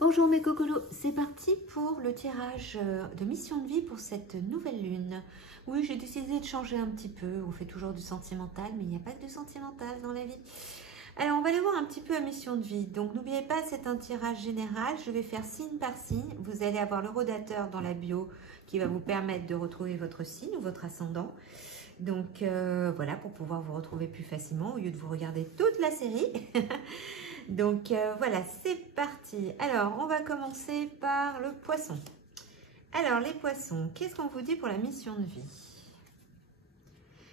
Bonjour mes cocolos, c'est parti pour le tirage de mission de vie pour cette nouvelle lune. Oui, j'ai décidé de changer un petit peu, on fait toujours du sentimental, mais il n'y a pas que du sentimental dans la vie. Alors on va aller voir un petit peu la mission de vie. Donc n'oubliez pas, c'est un tirage général, je vais faire signe par signe. Vous allez avoir le rodateur dans la bio qui va vous permettre de retrouver votre signe ou votre ascendant. Donc voilà, pour pouvoir vous retrouver plus facilement au lieu de vous regarder toute la série. Donc voilà, c'est parti. Alors, on va commencer par le poisson. Alors, les poissons, qu'est-ce qu'on vous dit pour la mission de vie?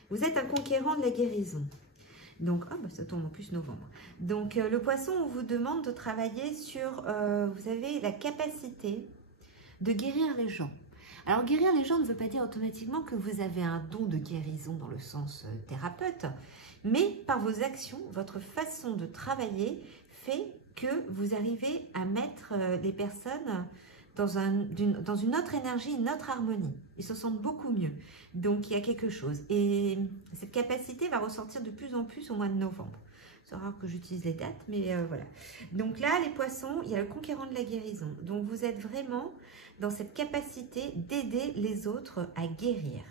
Vous êtes un conquérant de la guérison. Donc, ça tombe en plus novembre. Donc, le poisson, on vous demande de travailler sur... vous avez la capacité de guérir les gens. Alors, guérir les gens ne veut pas dire automatiquement que vous avez un don de guérison dans le sens thérapeute, mais par vos actions, votre façon de travailler fait que vous arrivez à mettre les personnes dans une autre énergie, une autre harmonie. Ils se sentent beaucoup mieux. Donc, il y a quelque chose. Et cette capacité va ressortir de plus en plus au mois de novembre. C'est rare que j'utilise les dates, mais voilà. Donc là, les poissons, il y a le conquérant de la guérison. Donc, vous êtes vraiment dans cette capacité d'aider les autres à guérir.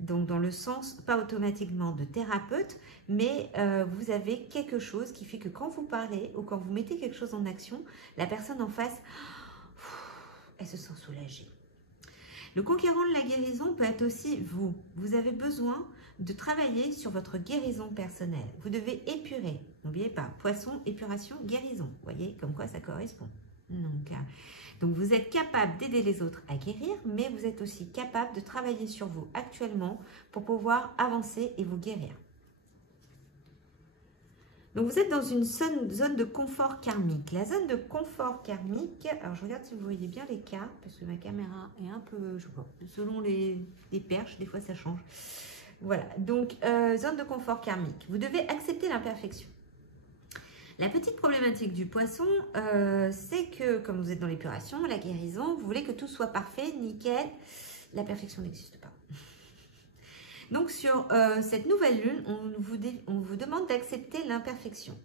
Donc, dans le sens, pas automatiquement de thérapeute, mais vous avez quelque chose qui fait que quand vous parlez ou quand vous mettez quelque chose en action, la personne en face, elle se sent soulagée. Le conquérant de la guérison peut être aussi vous. Vous avez besoin de travailler sur votre guérison personnelle. Vous devez épurer. N'oubliez pas, poisson, épuration, guérison. Vous voyez comme quoi ça correspond. Donc vous êtes capable d'aider les autres à guérir, mais vous êtes aussi capable de travailler sur vous actuellement pour pouvoir avancer et vous guérir. Donc vous êtes dans une zone de confort karmique. La zone de confort karmique, alors je regarde si vous voyez bien les cartes, parce que ma caméra est un peu, je sais pas, selon les perches, des fois ça change. Voilà, donc zone de confort karmique. Vous devez accepter l'imperfection. La petite problématique du poisson, c'est que comme vous êtes dans l'épuration, la guérison, vous voulez que tout soit parfait, nickel. La perfection n'existe pas. Donc sur cette nouvelle lune, on vous demande d'accepter l'imperfection.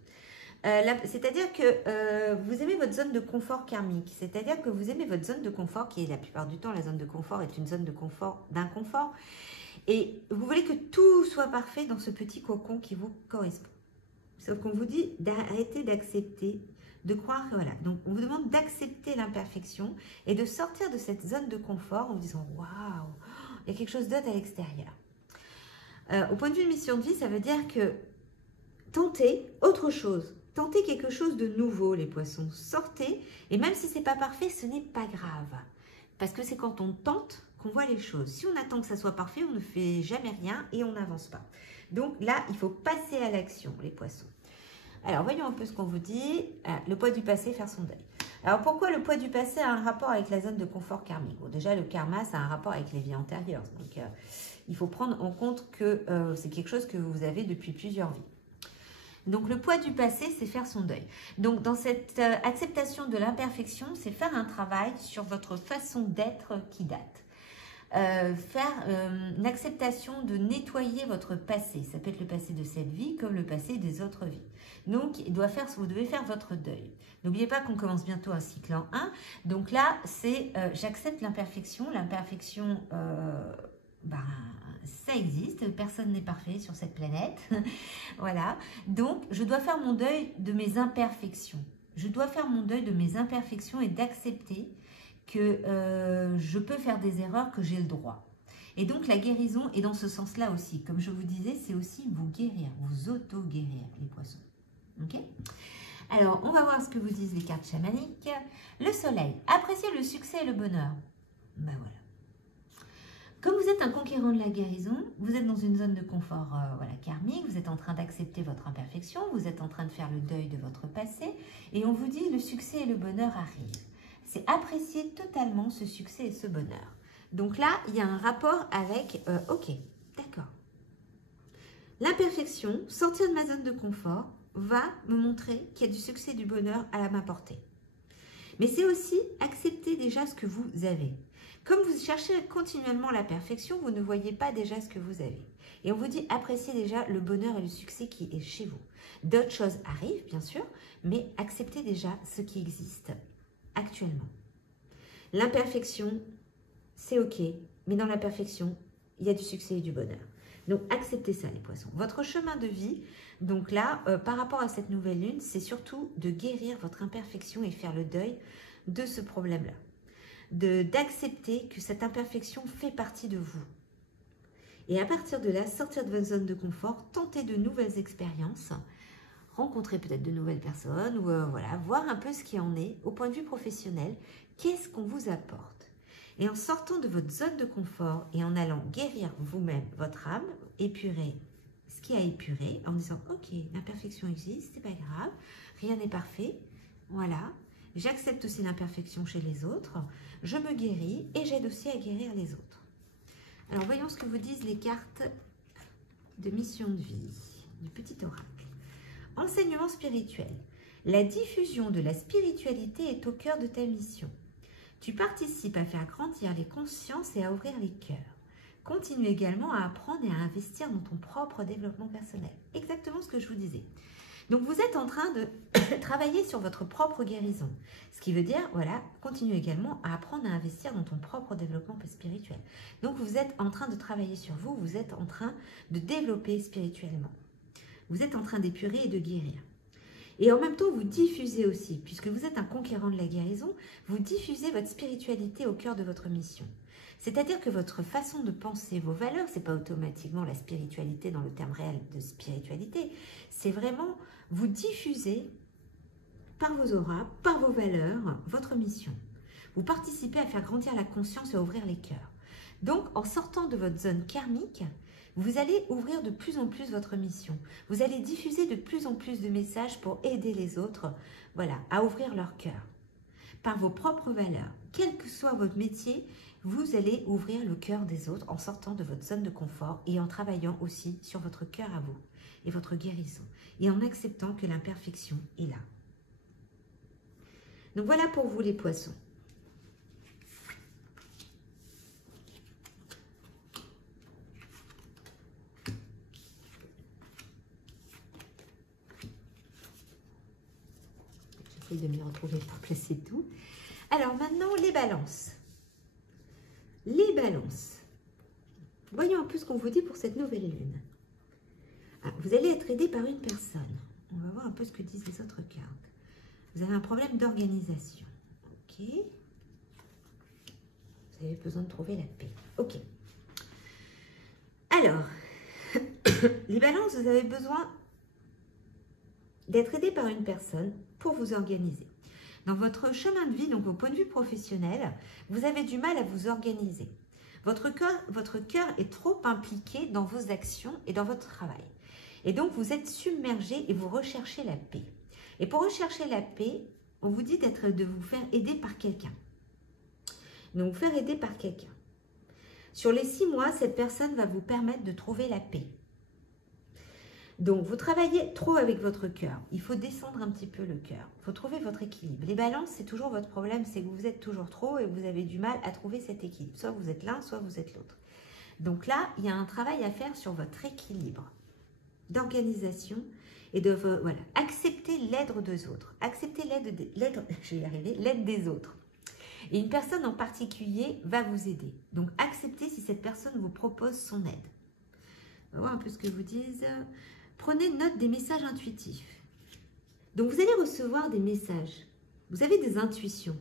C'est-à-dire que vous aimez votre zone de confort karmique. C'est-à-dire que vous aimez votre zone de confort, qui est la plupart du temps, la zone de confort est une zone de confort, d'inconfort. Et vous voulez que tout soit parfait dans ce petit cocon qui vous correspond. Sauf qu'on vous dit d'arrêter d'accepter, de croire que voilà. Donc, on vous demande d'accepter l'imperfection et de sortir de cette zone de confort en vous disant « Waouh, il y a quelque chose d'autre à l'extérieur ». Au point de vue de mission de vie, ça veut dire que tentez autre chose. Tentez quelque chose de nouveau, les poissons. Sortez, et même si ce n'est pas parfait, ce n'est pas grave. Parce que c'est quand on tente qu'on voit les choses. Si on attend que ça soit parfait, on ne fait jamais rien et on n'avance pas. Donc là, il faut passer à l'action, les poissons. Alors, voyons un peu ce qu'on vous dit. Le poids du passé, faire son deuil. Alors, pourquoi le poids du passé a un rapport avec la zone de confort karmique? Bon, déjà, le karma, ça a un rapport avec les vies antérieures. Donc, il faut prendre en compte que c'est quelque chose que vous avez depuis plusieurs vies. Donc, le poids du passé, c'est faire son deuil. Donc, dans cette acceptation de l'imperfection, c'est faire un travail sur votre façon d'être qui date. Faire une acceptation de nettoyer votre passé. Ça peut être le passé de cette vie comme le passé des autres vies. Donc, vous devez faire votre deuil. N'oubliez pas qu'on commence bientôt un cycle en 1. Donc là, c'est j'accepte l'imperfection. L'imperfection, ça existe. Personne n'est parfait sur cette planète. Voilà. Donc, je dois faire mon deuil de mes imperfections. Je dois faire mon deuil de mes imperfections et d'accepter que je peux faire des erreurs, que j'ai le droit. Et donc, la guérison est dans ce sens-là aussi. Comme je vous disais, c'est aussi vous guérir, vous auto-guérir, les poissons. Ok? Alors, on va voir ce que vous disent les cartes chamaniques. Le soleil, appréciez le succès et le bonheur. Ben voilà. Comme vous êtes un conquérant de la guérison, vous êtes dans une zone de confort karmique, vous êtes en train d'accepter votre imperfection, vous êtes en train de faire le deuil de votre passé, et on vous dit le succès et le bonheur arrivent. C'est apprécier totalement ce succès et ce bonheur. Donc là, il y a un rapport avec, ok, d'accord. L'imperfection, sortir de ma zone de confort, va me montrer qu'il y a du succès et du bonheur à ma portée. Mais c'est aussi accepter déjà ce que vous avez. Comme vous cherchez continuellement la perfection, vous ne voyez pas déjà ce que vous avez. Et on vous dit appréciez déjà le bonheur et le succès qui est chez vous. D'autres choses arrivent, bien sûr, mais acceptez déjà ce qui existe. actuellement. L'imperfection, c'est ok, mais dans la perfection, il y a du succès et du bonheur. Donc, acceptez ça, les poissons. Votre chemin de vie, donc là, par rapport à cette nouvelle lune, c'est surtout de guérir votre imperfection et faire le deuil de ce problème-là. D'accepter que cette imperfection fait partie de vous. Et à partir de là, sortir de votre zone de confort, tenter de nouvelles expériences, rencontrer peut-être de nouvelles personnes, ou voilà, voir un peu ce qui en est au point de vue professionnel. Qu'est-ce qu'on vous apporte? Et en sortant de votre zone de confort et en allant guérir vous-même votre âme, épurer ce qui a épuré, en disant « Ok, l'imperfection existe, c'est pas grave, rien n'est parfait, voilà, j'accepte aussi l'imperfection chez les autres, je me guéris et j'aide aussi à guérir les autres. » Alors, voyons ce que vous disent les cartes de mission de vie, du petit oracle. Enseignement spirituel. La diffusion de la spiritualité est au cœur de ta mission. Tu participes à faire grandir les consciences et à ouvrir les cœurs. Continue également à apprendre et à investir dans ton propre développement personnel. Exactement ce que je vous disais. Donc, vous êtes en train de travailler sur votre propre guérison. Ce qui veut dire, voilà, continue également à apprendre à investir dans ton propre développement spirituel. Donc, vous êtes en train de travailler sur vous, vous êtes en train de développer spirituellement. Vous êtes en train d'épurer et de guérir. Et en même temps, vous diffusez aussi, puisque vous êtes un conquérant de la guérison, vous diffusez votre spiritualité au cœur de votre mission. C'est-à-dire que votre façon de penser, vos valeurs, ce n'est pas automatiquement la spiritualité dans le terme réel de spiritualité, c'est vraiment vous diffusez par vos auras, par vos valeurs, votre mission. Vous participez à faire grandir la conscience et à ouvrir les cœurs. Donc, en sortant de votre zone karmique, vous allez ouvrir de plus en plus votre mission. Vous allez diffuser de plus en plus de messages pour aider les autres, voilà, à ouvrir leur cœur. Par vos propres valeurs, quel que soit votre métier, vous allez ouvrir le cœur des autres en sortant de votre zone de confort et en travaillant aussi sur votre cœur à vous et votre guérison et en acceptant que l'imperfection est là. Donc voilà pour vous les poissons. J'essaie de me retrouver pour placer tout. Alors maintenant, les balances. Les balances. Voyons un peu ce qu'on vous dit pour cette nouvelle lune. Ah, vous allez être aidé par une personne. On va voir un peu ce que disent les autres cartes. Vous avez un problème d'organisation. Ok. Vous avez besoin de trouver la paix. Ok. Alors, les balances, vous avez besoin d'être aidé par une personne pour vous organiser. Dans votre chemin de vie, donc au point de vue professionnel, vous avez du mal à vous organiser. Votre cœur est trop impliqué dans vos actions et dans votre travail. Et donc, vous êtes submergé et vous recherchez la paix. Et pour rechercher la paix, on vous dit de vous faire aider par quelqu'un. Donc, vous faire aider par quelqu'un. Sur les 6 mois, cette personne va vous permettre de trouver la paix. Donc, vous travaillez trop avec votre cœur. Il faut descendre un petit peu le cœur. Il faut trouver votre équilibre. Les balances, c'est toujours votre problème, c'est que vous êtes toujours trop et vous avez du mal à trouver cet équilibre. Soit vous êtes l'un, soit vous êtes l'autre. Donc là, il y a un travail à faire sur votre équilibre d'organisation et de voilà, accepter l'aide des autres. Accepter l'aide des autres. Et une personne en particulier va vous aider. Donc, acceptez si cette personne vous propose son aide. On va voir un peu ce que vous disent. Prenez note des messages intuitifs. Donc, vous allez recevoir des messages. Vous avez des intuitions.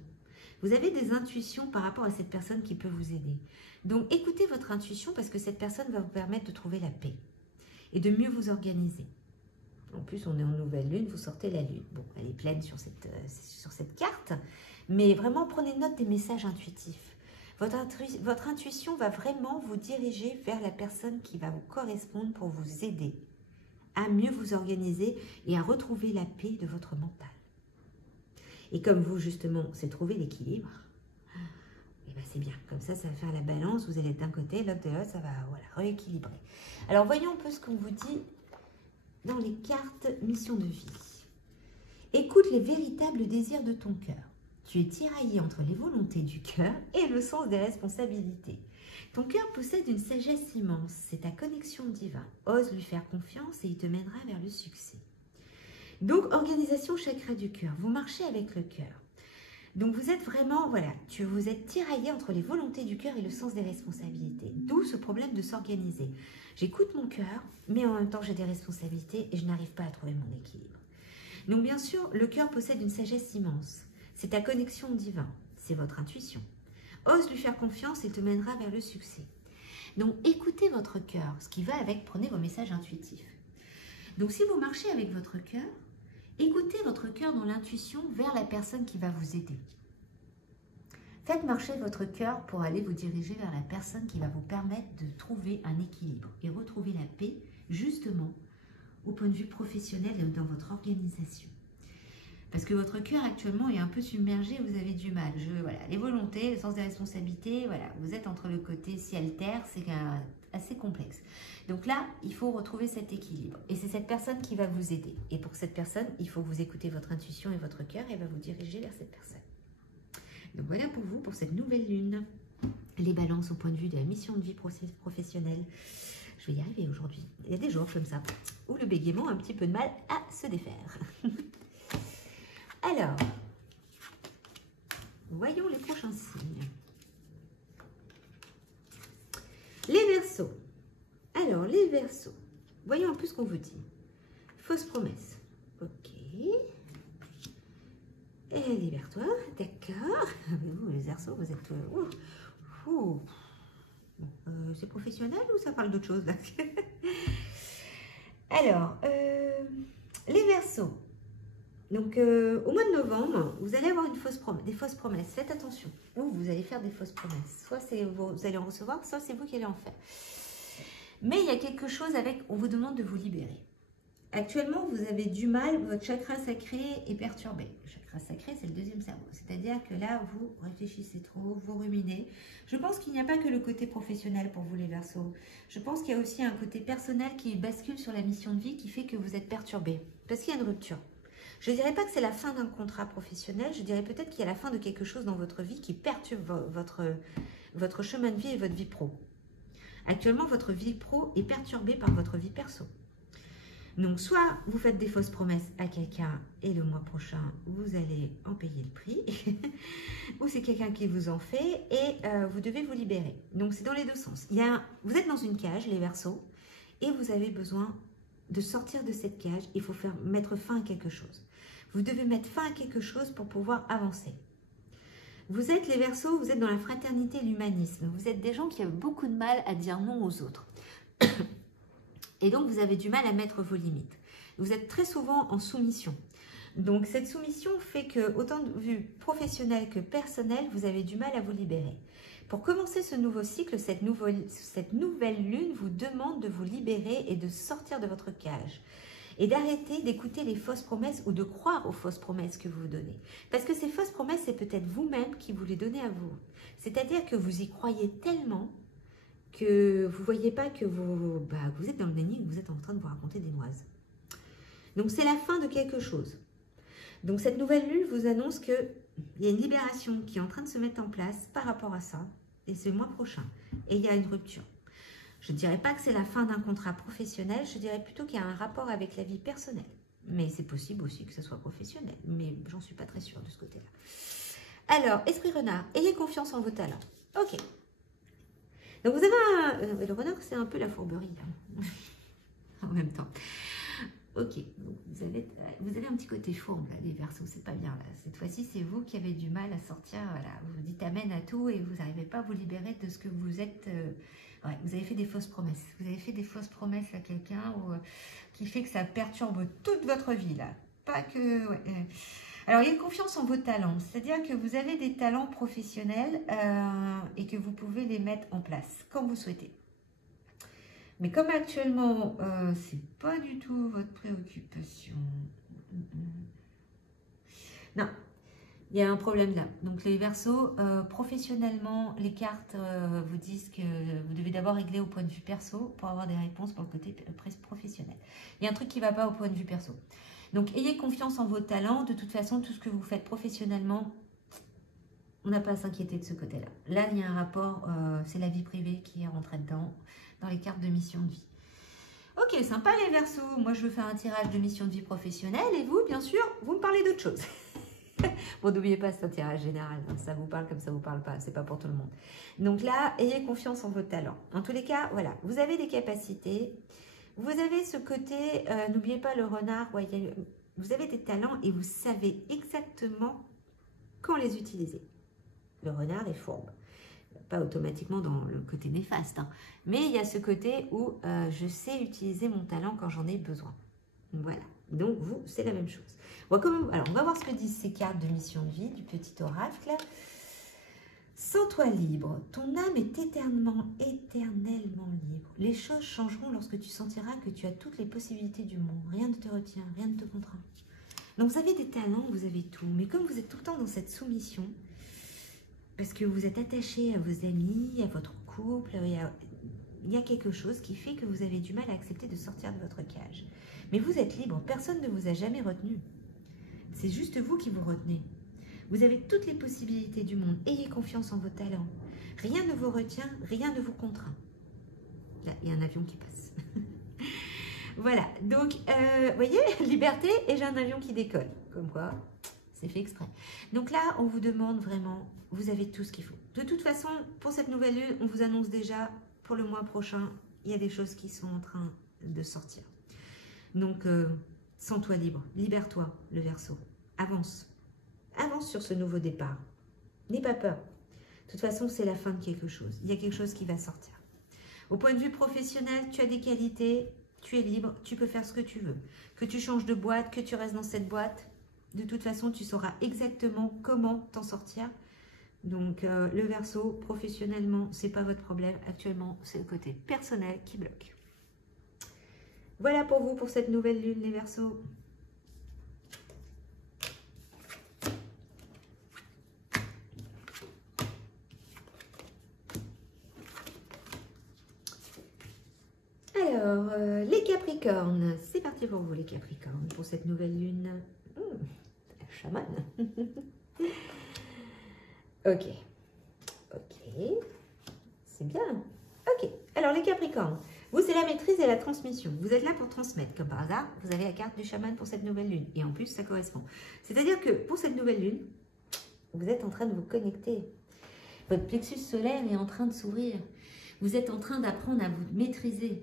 Vous avez des intuitions par rapport à cette personne qui peut vous aider. Donc, écoutez votre intuition parce que cette personne va vous permettre de trouver la paix et de mieux vous organiser. En plus, on est en nouvelle lune, vous sortez la lune. Bon, elle est pleine sur cette carte, mais vraiment, prenez note des messages intuitifs. Votre intuition va vraiment vous diriger vers la personne qui va vous correspondre pour vous aider à mieux vous organiser et à retrouver la paix de votre mental. Et comme vous, justement, c'est trouver l'équilibre, et ben c'est bien. Comme ça va faire la balance. Vous allez être d'un côté, l'autre de l'autre, ça va voilà, rééquilibrer. Alors, voyons un peu ce qu'on vous dit dans les cartes mission de vie. Écoute les véritables désirs de ton cœur. Tu es tiraillé entre les volontés du cœur et le sens des responsabilités. Ton cœur possède une sagesse immense. C'est ta connexion divine. Ose lui faire confiance et il te mènera vers le succès. Donc, organisation chakra du cœur. Vous marchez avec le cœur. Donc vous êtes vraiment, voilà, vous êtes tiraillé entre les volontés du cœur et le sens des responsabilités. D'où ce problème de s'organiser. J'écoute mon cœur, mais en même temps j'ai des responsabilités et je n'arrive pas à trouver mon équilibre. Donc bien sûr, le cœur possède une sagesse immense. C'est ta connexion au divin, c'est votre intuition. Ose lui faire confiance et te mènera vers le succès. Donc écoutez votre cœur, ce qui va avec, prenez vos messages intuitifs. Donc si vous marchez avec votre cœur, écoutez votre cœur dans l'intuition vers la personne qui va vous aider. Faites marcher votre cœur pour aller vous diriger vers la personne qui va vous permettre de trouver un équilibre et retrouver la paix, justement, au point de vue professionnel et dans votre organisation. Parce que votre cœur actuellement est un peu submergé, vous avez du mal. Voilà, les volontés, le sens des responsabilités, voilà, vous êtes entre le côté ciel-terre, c'est assez complexe. Donc là, il faut retrouver cet équilibre. Et c'est cette personne qui va vous aider. Et pour cette personne, il faut que vous écoutez votre intuition et votre cœur et va vous diriger vers cette personne. Donc voilà pour vous, pour cette nouvelle lune. Les balances au point de vue de la mission de vie professionnelle. Je vais y arriver aujourd'hui. Il y a des jours comme ça où le bégaiement a un petit peu de mal à se défaire. Alors, voyons les prochains signes. Les Verseaux. Alors, les Verseaux. Voyons un peu ce qu'on vous dit. Fausse promesse. Ok. Et libère-toi. D'accord. Vous, les Verseaux, vous êtes... c'est professionnel ou ça parle d'autre chose là? Alors, les Verseaux. Donc, au mois de novembre, vous allez avoir des fausses promesses. Faites attention. Ou vous allez faire des fausses promesses. Soit vous allez en recevoir, soit c'est vous qui allez en faire. Mais il y a quelque chose avec, on vous demande de vous libérer. Actuellement, vous avez du mal, votre chakra sacré est perturbé. Le chakra sacré, c'est le deuxième cerveau. C'est-à-dire que là, vous réfléchissez trop, vous ruminez. Je pense qu'il n'y a pas que le côté professionnel pour vous, les Verseaux. Je pense qu'il y a aussi un côté personnel qui bascule sur la mission de vie qui fait que vous êtes perturbé. Parce qu'il y a une rupture. Je ne dirais pas que c'est la fin d'un contrat professionnel, je dirais peut-être qu'il y a la fin de quelque chose dans votre vie qui perturbe votre chemin de vie et votre vie pro. Actuellement, votre vie pro est perturbée par votre vie perso. Donc, soit vous faites des fausses promesses à quelqu'un et le mois prochain, vous allez en payer le prix, ou c'est quelqu'un qui vous en fait et vous devez vous libérer. Donc, c'est dans les deux sens. Vous êtes dans une cage, les Verseaux, et vous avez besoin de sortir de cette cage. Il faut mettre fin à quelque chose. Vous devez mettre fin à quelque chose pour pouvoir avancer. Vous êtes les Verseaux, vous êtes dans la fraternité et l'humanisme. Vous êtes des gens qui ont beaucoup de mal à dire non aux autres. Et donc, vous avez du mal à mettre vos limites. Vous êtes très souvent en soumission. Donc, cette soumission fait que, autant de vue professionnelle que personnelle, vous avez du mal à vous libérer. Pour commencer ce nouveau cycle, cette nouvelle lune vous demande de vous libérer et de sortir de votre cage. Et d'arrêter d'écouter les fausses promesses ou de croire aux fausses promesses que vous vous donnez. Parce que ces fausses promesses, c'est peut-être vous-même qui vous les donnez à vous. C'est-à-dire que vous y croyez tellement que vous ne voyez pas que vous êtes dans le déni, que vous êtes en train de vous raconter des noises. Donc, c'est la fin de quelque chose. Donc, cette nouvelle lune vous annonce qu'il y a une libération qui est en train de se mettre en place par rapport à ça. Et c'est le mois prochain. Et il y a une rupture. Je ne dirais pas que c'est la fin d'un contrat professionnel, je dirais plutôt qu'il y a un rapport avec la vie personnelle. Mais c'est possible aussi que ce soit professionnel. Mais j'en suis pas très sûre de ce côté-là. Alors, Esprit Renard, ayez confiance en vos talents. Ok. Donc, vous avez le renard, c'est un peu la fourberie. Hein. En même temps. Ok. Donc, vous avez un petit côté fourbe, là, les Verseaux. C'est pas bien, là. Cette fois-ci, c'est vous qui avez du mal à sortir. Voilà. Vous vous dites amen à tout et vous n'arrivez pas à vous libérer de ce que vous êtes... Ouais, vous avez fait des fausses promesses. Vous avez fait des fausses promesses à quelqu'un qui fait que ça perturbe toute votre vie, là. Pas que... Ouais. Alors, il y a confiance en vos talents. C'est-à-dire que vous avez des talents professionnels et que vous pouvez les mettre en place quand vous souhaitez. Mais comme actuellement, c'est pas du tout votre préoccupation. Non. Il y a un problème là. Donc les Verseaux, professionnellement, les cartes vous disent que vous devez d'abord régler au point de vue perso pour avoir des réponses pour le côté professionnel. Il y a un truc qui ne va pas au point de vue perso. Donc ayez confiance en vos talents. De toute façon, tout ce que vous faites professionnellement, on n'a pas à s'inquiéter de ce côté-là. Là, il y a un rapport, c'est la vie privée qui est rentrée dedans, dans les cartes de mission de vie. Ok, sympa les Verseaux. Moi, je veux faire un tirage de mission de vie professionnelle et vous, bien sûr, vous me parlez d'autre chose. Bon, n'oubliez pas, c'est un tirage général. Hein. Ça vous parle comme ça vous parle pas. C'est pas pour tout le monde. Donc là, ayez confiance en vos talents. En tous les cas, voilà. Vous avez des capacités. Vous avez ce côté, n'oubliez pas le renard. Ouais, vous avez des talents et vous savez exactement quand les utiliser. Le renard est fourbe. Pas automatiquement dans le côté néfaste. Hein. Mais il y a ce côté où je sais utiliser mon talent quand j'en ai besoin. Voilà. Donc, vous, c'est la même chose. Alors, on va voir ce que disent ces cartes de mission de vie du petit oracle. Sens-toi libre. Ton âme est éternellement libre. Les choses changeront lorsque tu sentiras que tu as toutes les possibilités du monde. Rien ne te retient, rien ne te contraint. Donc, vous avez des talents, vous avez tout. Mais comme vous êtes tout le temps dans cette soumission, parce que vous êtes attaché à vos amis, à votre couple, il y a quelque chose qui fait que vous avez du mal à accepter de sortir de votre cage. Mais vous êtes libre, personne ne vous a jamais retenu. C'est juste vous qui vous retenez. Vous avez toutes les possibilités du monde. Ayez confiance en vos talents. Rien ne vous retient, rien ne vous contraint. Là, il y a un avion qui passe. Voilà, donc, vous voyez, liberté et j'ai un avion qui décolle. Comme quoi, c'est fait exprès. Donc là, on vous demande vraiment, vous avez tout ce qu'il faut. De toute façon, pour cette nouvelle lune, on vous annonce déjà, pour le mois prochain, il y a des choses qui sont en train de sortir. Donc, sens-toi libre, libère-toi, le Verseau. Avance. Avance sur ce nouveau départ. N'aie pas peur. De toute façon, c'est la fin de quelque chose. Il y a quelque chose qui va sortir. Au point de vue professionnel, tu as des qualités, tu es libre, tu peux faire ce que tu veux. Que tu changes de boîte, que tu restes dans cette boîte, de toute façon, tu sauras exactement comment t'en sortir. Donc, le Verseau, professionnellement, ce n'est pas votre problème. Actuellement, c'est le côté personnel qui bloque. Voilà pour vous, pour cette nouvelle lune, les Verseaux. Alors, les Capricornes, c'est parti pour vous, les Capricornes, pour cette nouvelle lune. Chaman. Ok. Ok. C'est bien. Ok. Alors, les Capricornes, vous, c'est la maîtrise et la transmission. Vous êtes là pour transmettre. Comme par hasard, vous avez la carte du chaman pour cette nouvelle lune. Et en plus, ça correspond. C'est-à-dire que pour cette nouvelle lune, vous êtes en train de vous connecter. Votre plexus solaire est en train de s'ouvrir. Vous êtes en train d'apprendre à vous maîtriser.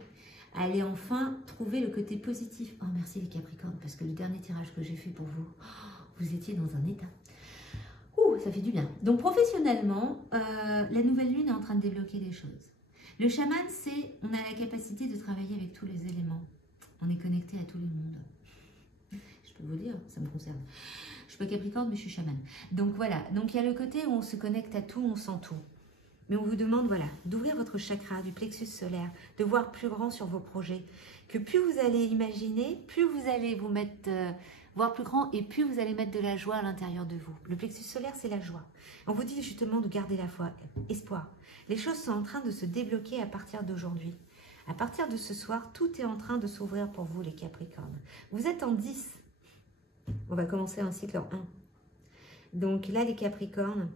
À aller enfin trouver le côté positif. Oh, merci les Capricornes, parce que le dernier tirage que j'ai fait pour vous, vous étiez dans un état. Ouh, ça fait du bien. Donc, professionnellement, la nouvelle lune est en train de débloquer les choses. Le chaman, c'est, on a la capacité de travailler avec tous les éléments. On est connecté à tous les mondes. Je peux vous dire, ça me concerne. Je suis pas Capricorne, mais je suis chaman. Donc, voilà. Donc, il y a le côté où on se connecte à tout, on sent tout. Mais on vous demande, voilà, d'ouvrir votre chakra, du plexus solaire, de voir plus grand sur vos projets. Que plus vous allez imaginer, plus vous allez vous mettre, voir plus grand et plus vous allez mettre de la joie à l'intérieur de vous. Le plexus solaire, c'est la joie. On vous dit justement de garder la foi, espoir. Les choses sont en train de se débloquer à partir d'aujourd'hui. À partir de ce soir, tout est en train de s'ouvrir pour vous, les Capricornes. Vous êtes en 10. On va commencer un cycle en 1. Donc là, les Capricornes,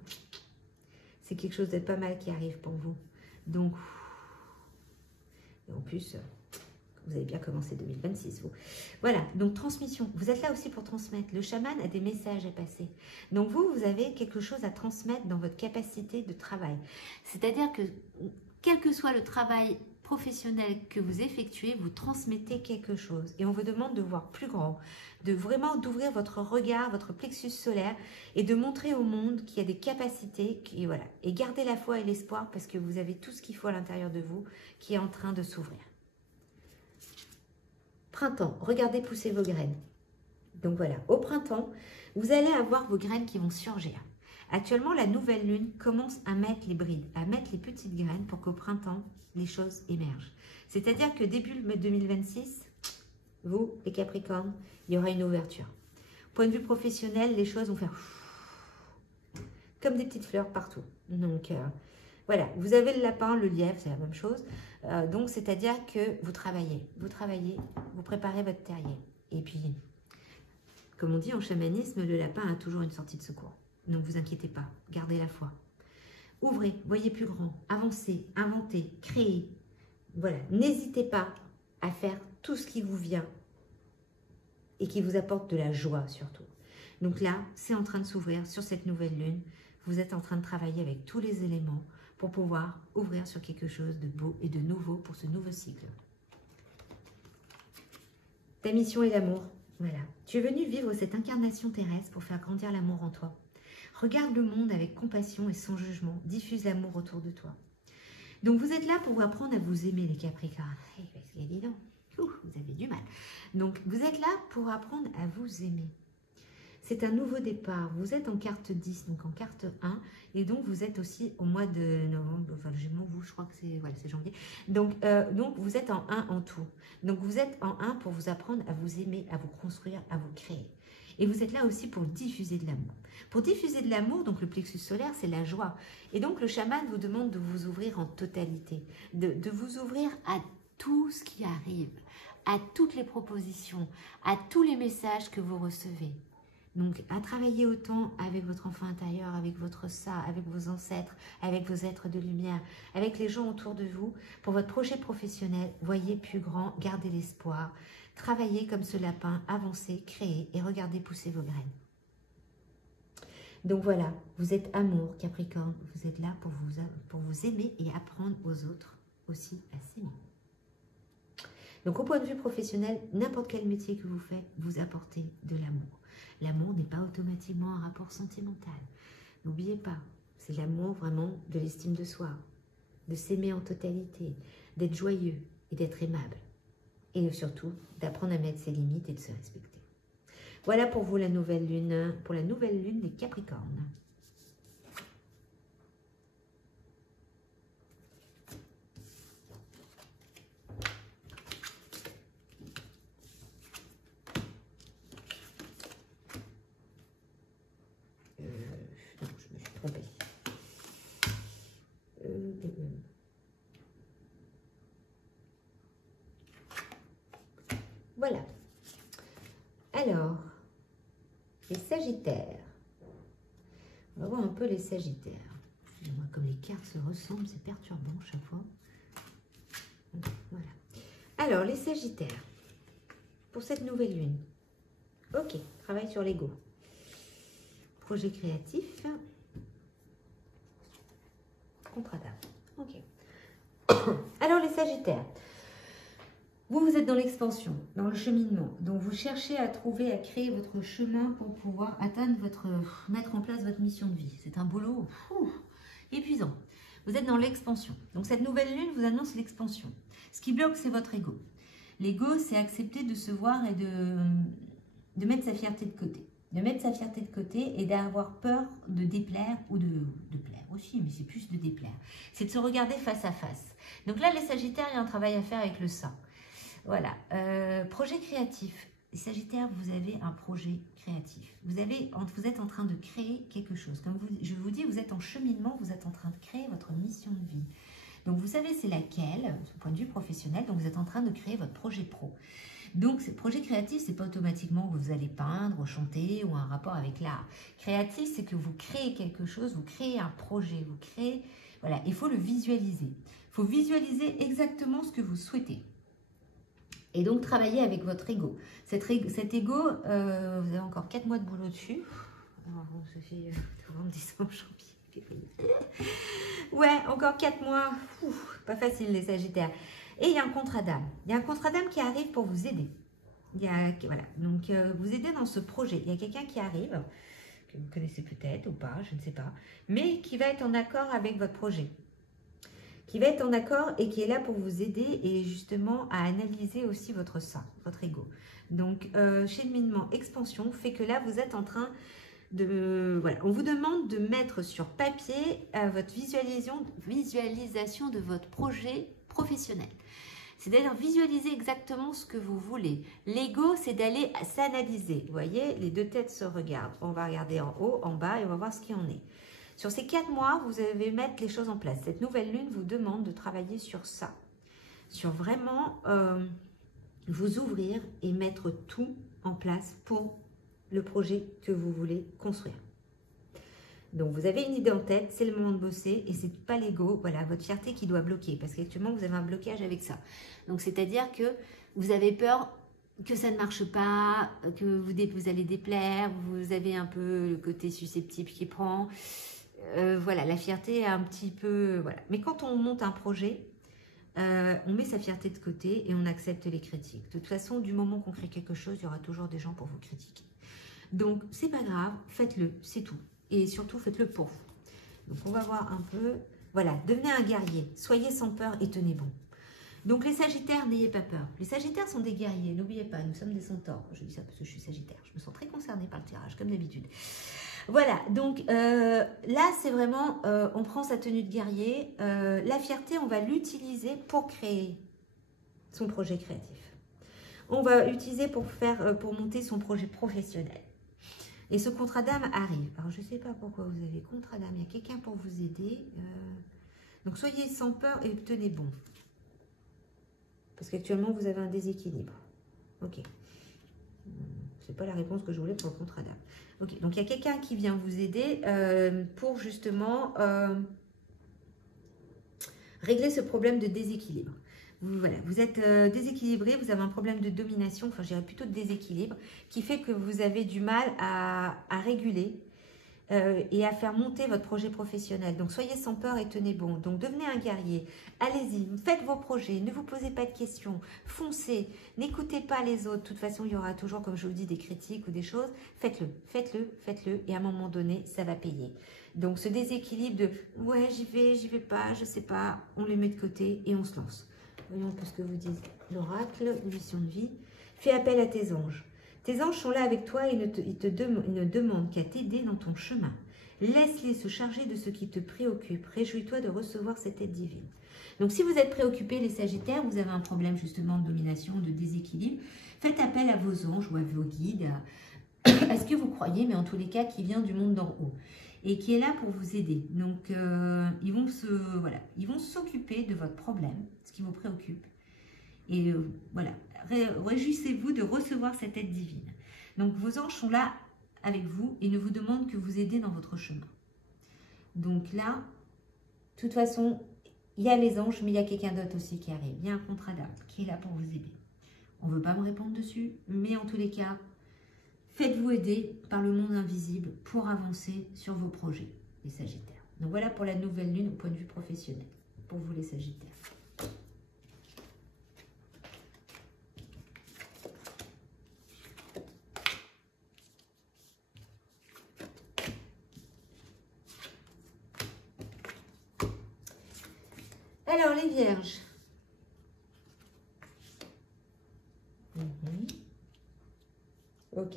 c'est quelque chose de pas mal qui arrive pour vous. Donc, et en plus, vous avez bien commencé 2026, vous. Voilà, donc transmission. Vous êtes là aussi pour transmettre. Le chaman a des messages à passer. Donc vous, vous avez quelque chose à transmettre dans votre capacité de travail. C'est-à-dire que, quel que soit le travail professionnel que vous effectuez, vous transmettez quelque chose. Et on vous demande de voir plus grand, de vraiment d'ouvrir votre regard, votre plexus solaire et de montrer au monde qu'il y a des capacités, voilà. Et gardez la foi et l'espoir parce que vous avez tout ce qu'il faut à l'intérieur de vous qui est en train de s'ouvrir. Printemps, regardez pousser vos graines. Donc voilà, au printemps, vous allez avoir vos graines qui vont surgir. Actuellement, la nouvelle lune commence à mettre les brides, à mettre les petites graines pour qu'au printemps, les choses émergent. C'est-à-dire que début 2026, vous, les Capricornes, il y aura une ouverture. Point de vue professionnel, les choses vont faire comme des petites fleurs partout. Donc, voilà, vous avez le lapin, le lièvre, c'est la même chose. Donc, c'est-à-dire que vous travaillez, vous préparez votre terrier. Et puis, comme on dit en chamanisme, le lapin a toujours une sortie de secours. Ne vous inquiétez pas, gardez la foi. Ouvrez, voyez plus grand, avancez, inventez, créez. Voilà, n'hésitez pas à faire tout ce qui vous vient et qui vous apporte de la joie surtout. Donc là, c'est en train de s'ouvrir sur cette nouvelle lune. Vous êtes en train de travailler avec tous les éléments pour pouvoir ouvrir sur quelque chose de beau et de nouveau pour ce nouveau cycle. Ta mission est l'amour. Voilà. Tu es venu vivre cette incarnation terrestre pour faire grandir l'amour en toi. Regarde le monde avec compassion et sans jugement. Diffuse l'amour autour de toi. Donc vous êtes là pour vous apprendre à vous aimer, les Capricornes. Parce qu'il y a des dents. Vous avez du mal. Donc vous êtes là pour apprendre à vous aimer. C'est un nouveau départ. Vous êtes en carte 10, donc en carte 1. Et donc, vous êtes aussi au mois de novembre. Enfin, je crois que c'est voilà, janvier. Donc, vous êtes en 1 en tout. Donc, vous êtes en 1 pour vous apprendre à vous aimer, à vous construire, à vous créer. Et vous êtes là aussi pour diffuser de l'amour. Pour diffuser de l'amour, donc le plexus solaire, c'est la joie. Et donc, le chaman vous demande de vous ouvrir en totalité. De vous ouvrir à tout ce qui arrive, à toutes les propositions, à tous les messages que vous recevez. Donc, à travailler autant avec votre enfant intérieur, avec votre ça, avec vos ancêtres, avec vos êtres de lumière, avec les gens autour de vous. Pour votre projet professionnel, voyez plus grand, gardez l'espoir. Travaillez comme ce lapin, avancez, créez et regardez pousser vos graines. Donc voilà, vous êtes amour, Capricorne. Vous êtes là pour vous aimer et apprendre aux autres aussi à s'aimer. Donc, au point de vue professionnel, n'importe quel métier que vous faites, vous apportez de l'amour. L'amour n'est pas automatiquement un rapport sentimental. N'oubliez pas, c'est l'amour vraiment de l'estime de soi, de s'aimer en totalité, d'être joyeux et d'être aimable. Et surtout, d'apprendre à mettre ses limites et de se respecter. Voilà pour vous la nouvelle lune, pour la nouvelle lune des Capricornes. Voilà. Alors, les Sagittaires. On va voir un peu les Sagittaires. Excusez-moi, comme les cartes se ressemblent, c'est perturbant chaque fois. Voilà. Alors, les Sagittaires. Pour cette nouvelle lune. Ok, travail sur l'ego. Projet créatif. Contrat d'âme. Ok. Alors, les Sagittaires. Vous êtes dans l'expansion, dans le cheminement. Donc, vous cherchez à trouver, à créer votre chemin pour pouvoir atteindre mettre en place votre mission de vie. C'est un boulot épuisant. Vous êtes dans l'expansion. Donc, cette nouvelle lune vous annonce l'expansion. Ce qui bloque, c'est votre ego. L'ego, c'est accepter de se voir et de mettre sa fierté de côté. De mettre sa fierté de côté et d'avoir peur de déplaire ou de plaire aussi, mais c'est plus de déplaire. C'est de se regarder face à face. Donc là, les Sagittaires, il y a un travail à faire avec le ça. Voilà, projet créatif. Sagittaire, vous avez un projet créatif. Vous êtes en train de créer quelque chose. Comme je vous dis, vous êtes en cheminement, vous êtes en train de créer votre mission de vie. Donc, vous savez c'est laquelle, du point de vue professionnel. Donc, vous êtes en train de créer votre projet pro. Donc, ce projet créatif, ce n'est pas automatiquement que vous allez peindre, ou chanter ou un rapport avec l'art. Créatif, c'est que vous créez quelque chose, vous créez un projet, vous créez... Voilà, il faut le visualiser. Il faut visualiser exactement ce que vous souhaitez. Et donc, travailler avec votre ego. Cet ego, vous avez encore 4 mois de boulot dessus. Alors, ça fait novembre, décembre, janvier, février. Ouais, encore 4 mois. Pas facile, les Sagittaires. Et il y a un contrat d'âme. Il y a un contrat d'âme qui arrive pour vous aider. Voilà. Donc, vous aider dans ce projet. Il y a quelqu'un qui arrive, que vous connaissez peut-être ou pas, je ne sais pas, mais qui va être en accord avec votre projet. Qui va être en accord et qui est là pour vous aider et justement à analyser aussi votre ça, votre ego. Donc, cheminement, expansion fait que là, vous êtes en train de... Voilà, on vous demande de mettre sur papier votre visualisation de votre projet professionnel. C'est-à-dire visualiser exactement ce que vous voulez. L'ego, c'est d'aller s'analyser. Vous voyez, les deux têtes se regardent. On va regarder en haut, en bas et on va voir ce qu'il en est. Sur ces 4 mois, vous allez mettre les choses en place. Cette nouvelle lune vous demande de travailler sur ça. Sur vraiment vous ouvrir et mettre tout en place pour le projet que vous voulez construire. Donc, vous avez une idée en tête, c'est le moment de bosser et c'est pas l'ego, voilà, votre fierté qui doit bloquer parce qu'actuellement, vous avez un blocage avec ça. Donc, c'est-à-dire que vous avez peur que ça ne marche pas, que vous allez déplaire, vous avez un peu le côté susceptible qui prend. Voilà, la fierté est un petit peu... Voilà. Mais quand on monte un projet, on met sa fierté de côté et on accepte les critiques. De toute façon, du moment qu'on crée quelque chose, il y aura toujours des gens pour vous critiquer. Donc, c'est pas grave, faites-le, c'est tout. Et surtout, faites-le pour vous. Donc, on va voir un peu... Voilà, devenez un guerrier, soyez sans peur et tenez bon. Donc, les Sagittaires, n'ayez pas peur. Les Sagittaires sont des guerriers, n'oubliez pas, nous sommes des centaures. Je dis ça parce que je suis Sagittaire. Je me sens très concernée par le tirage, comme d'habitude. Voilà, donc là, c'est vraiment, on prend sa tenue de guerrier. La fierté, on va l'utiliser pour créer son projet créatif. On va l'utiliser pour monter son projet professionnel. Et ce contrat d'âme arrive. Alors, je ne sais pas pourquoi vous avez contrat d'âme. Il y a quelqu'un pour vous aider. Donc, soyez sans peur et tenez bon. Parce qu'actuellement, vous avez un déséquilibre. Ok. Ce n'est pas la réponse que je voulais pour le contrat d'âme. Ok. Donc, il y a quelqu'un qui vient vous aider pour justement régler ce problème de déséquilibre. Voilà, vous êtes déséquilibré, vous avez un problème de domination, enfin je dirais plutôt de déséquilibre, qui fait que vous avez du mal à réguler et à faire monter votre projet professionnel. Donc soyez sans peur et tenez bon. Donc devenez un guerrier, allez-y, faites vos projets, ne vous posez pas de questions, foncez, n'écoutez pas les autres. De toute façon, il y aura toujours, comme je vous dis, des critiques ou des choses. Faites-le, faites-le, faites-le et à un moment donné, ça va payer. Donc ce déséquilibre de « ouais, j'y vais pas, je sais pas », on le met de côté et on se lance. Voyons un peu ce que vous dit l'oracle, mission de vie. Fais appel à tes anges. Tes anges sont là avec toi et ils ne demandent qu'à t'aider dans ton chemin. Laisse-les se charger de ce qui te préoccupe. Réjouis-toi de recevoir cette aide divine. Donc, si vous êtes préoccupés, les Sagittaires, vous avez un problème justement de domination, de déséquilibre, faites appel à vos anges ou à vos guides, à ce que vous croyez, mais en tous les cas, qui vient du monde d'en haut et qui est là pour vous aider. Donc, ils vont s'occuper de votre problème, ce qui vous préoccupe. Et voilà, réjouissez-vous de recevoir cette aide divine. Donc, vos anges sont là avec vous et ne vous demandent que vous aider dans votre chemin. Donc là, de toute façon, il y a les anges, mais il y a quelqu'un d'autre aussi qui arrive. Il y a un contrat d'âme qui est là pour vous aider. On ne veut pas me répondre dessus, mais en tous les cas, faites-vous aider par le monde invisible pour avancer sur vos projets, les Sagittaires. Donc voilà pour la nouvelle lune au point de vue professionnel, pour vous les Sagittaires. Alors les Vierges. Ok.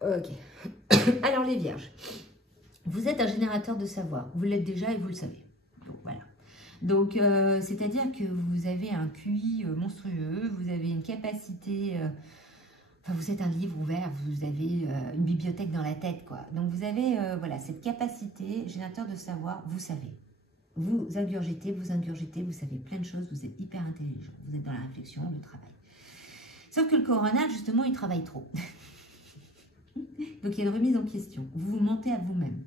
Ok. Alors les Vierges, vous êtes un générateur de savoir. Vous l'êtes déjà et vous le savez. Donc voilà. Donc c'est-à-dire que vous avez un QI monstrueux, vous avez une capacité... Enfin, vous êtes un livre ouvert, vous avez une bibliothèque dans la tête, quoi. Donc vous avez voilà, cette capacité, générateur de savoir, vous savez. Vous ingurgitez, vous savez plein de choses, vous êtes hyper intelligent. Vous êtes dans la réflexion, le travail. Sauf que le coronal, justement, il travaille trop. Donc, il y a une remise en question. Vous vous mentez à vous-même.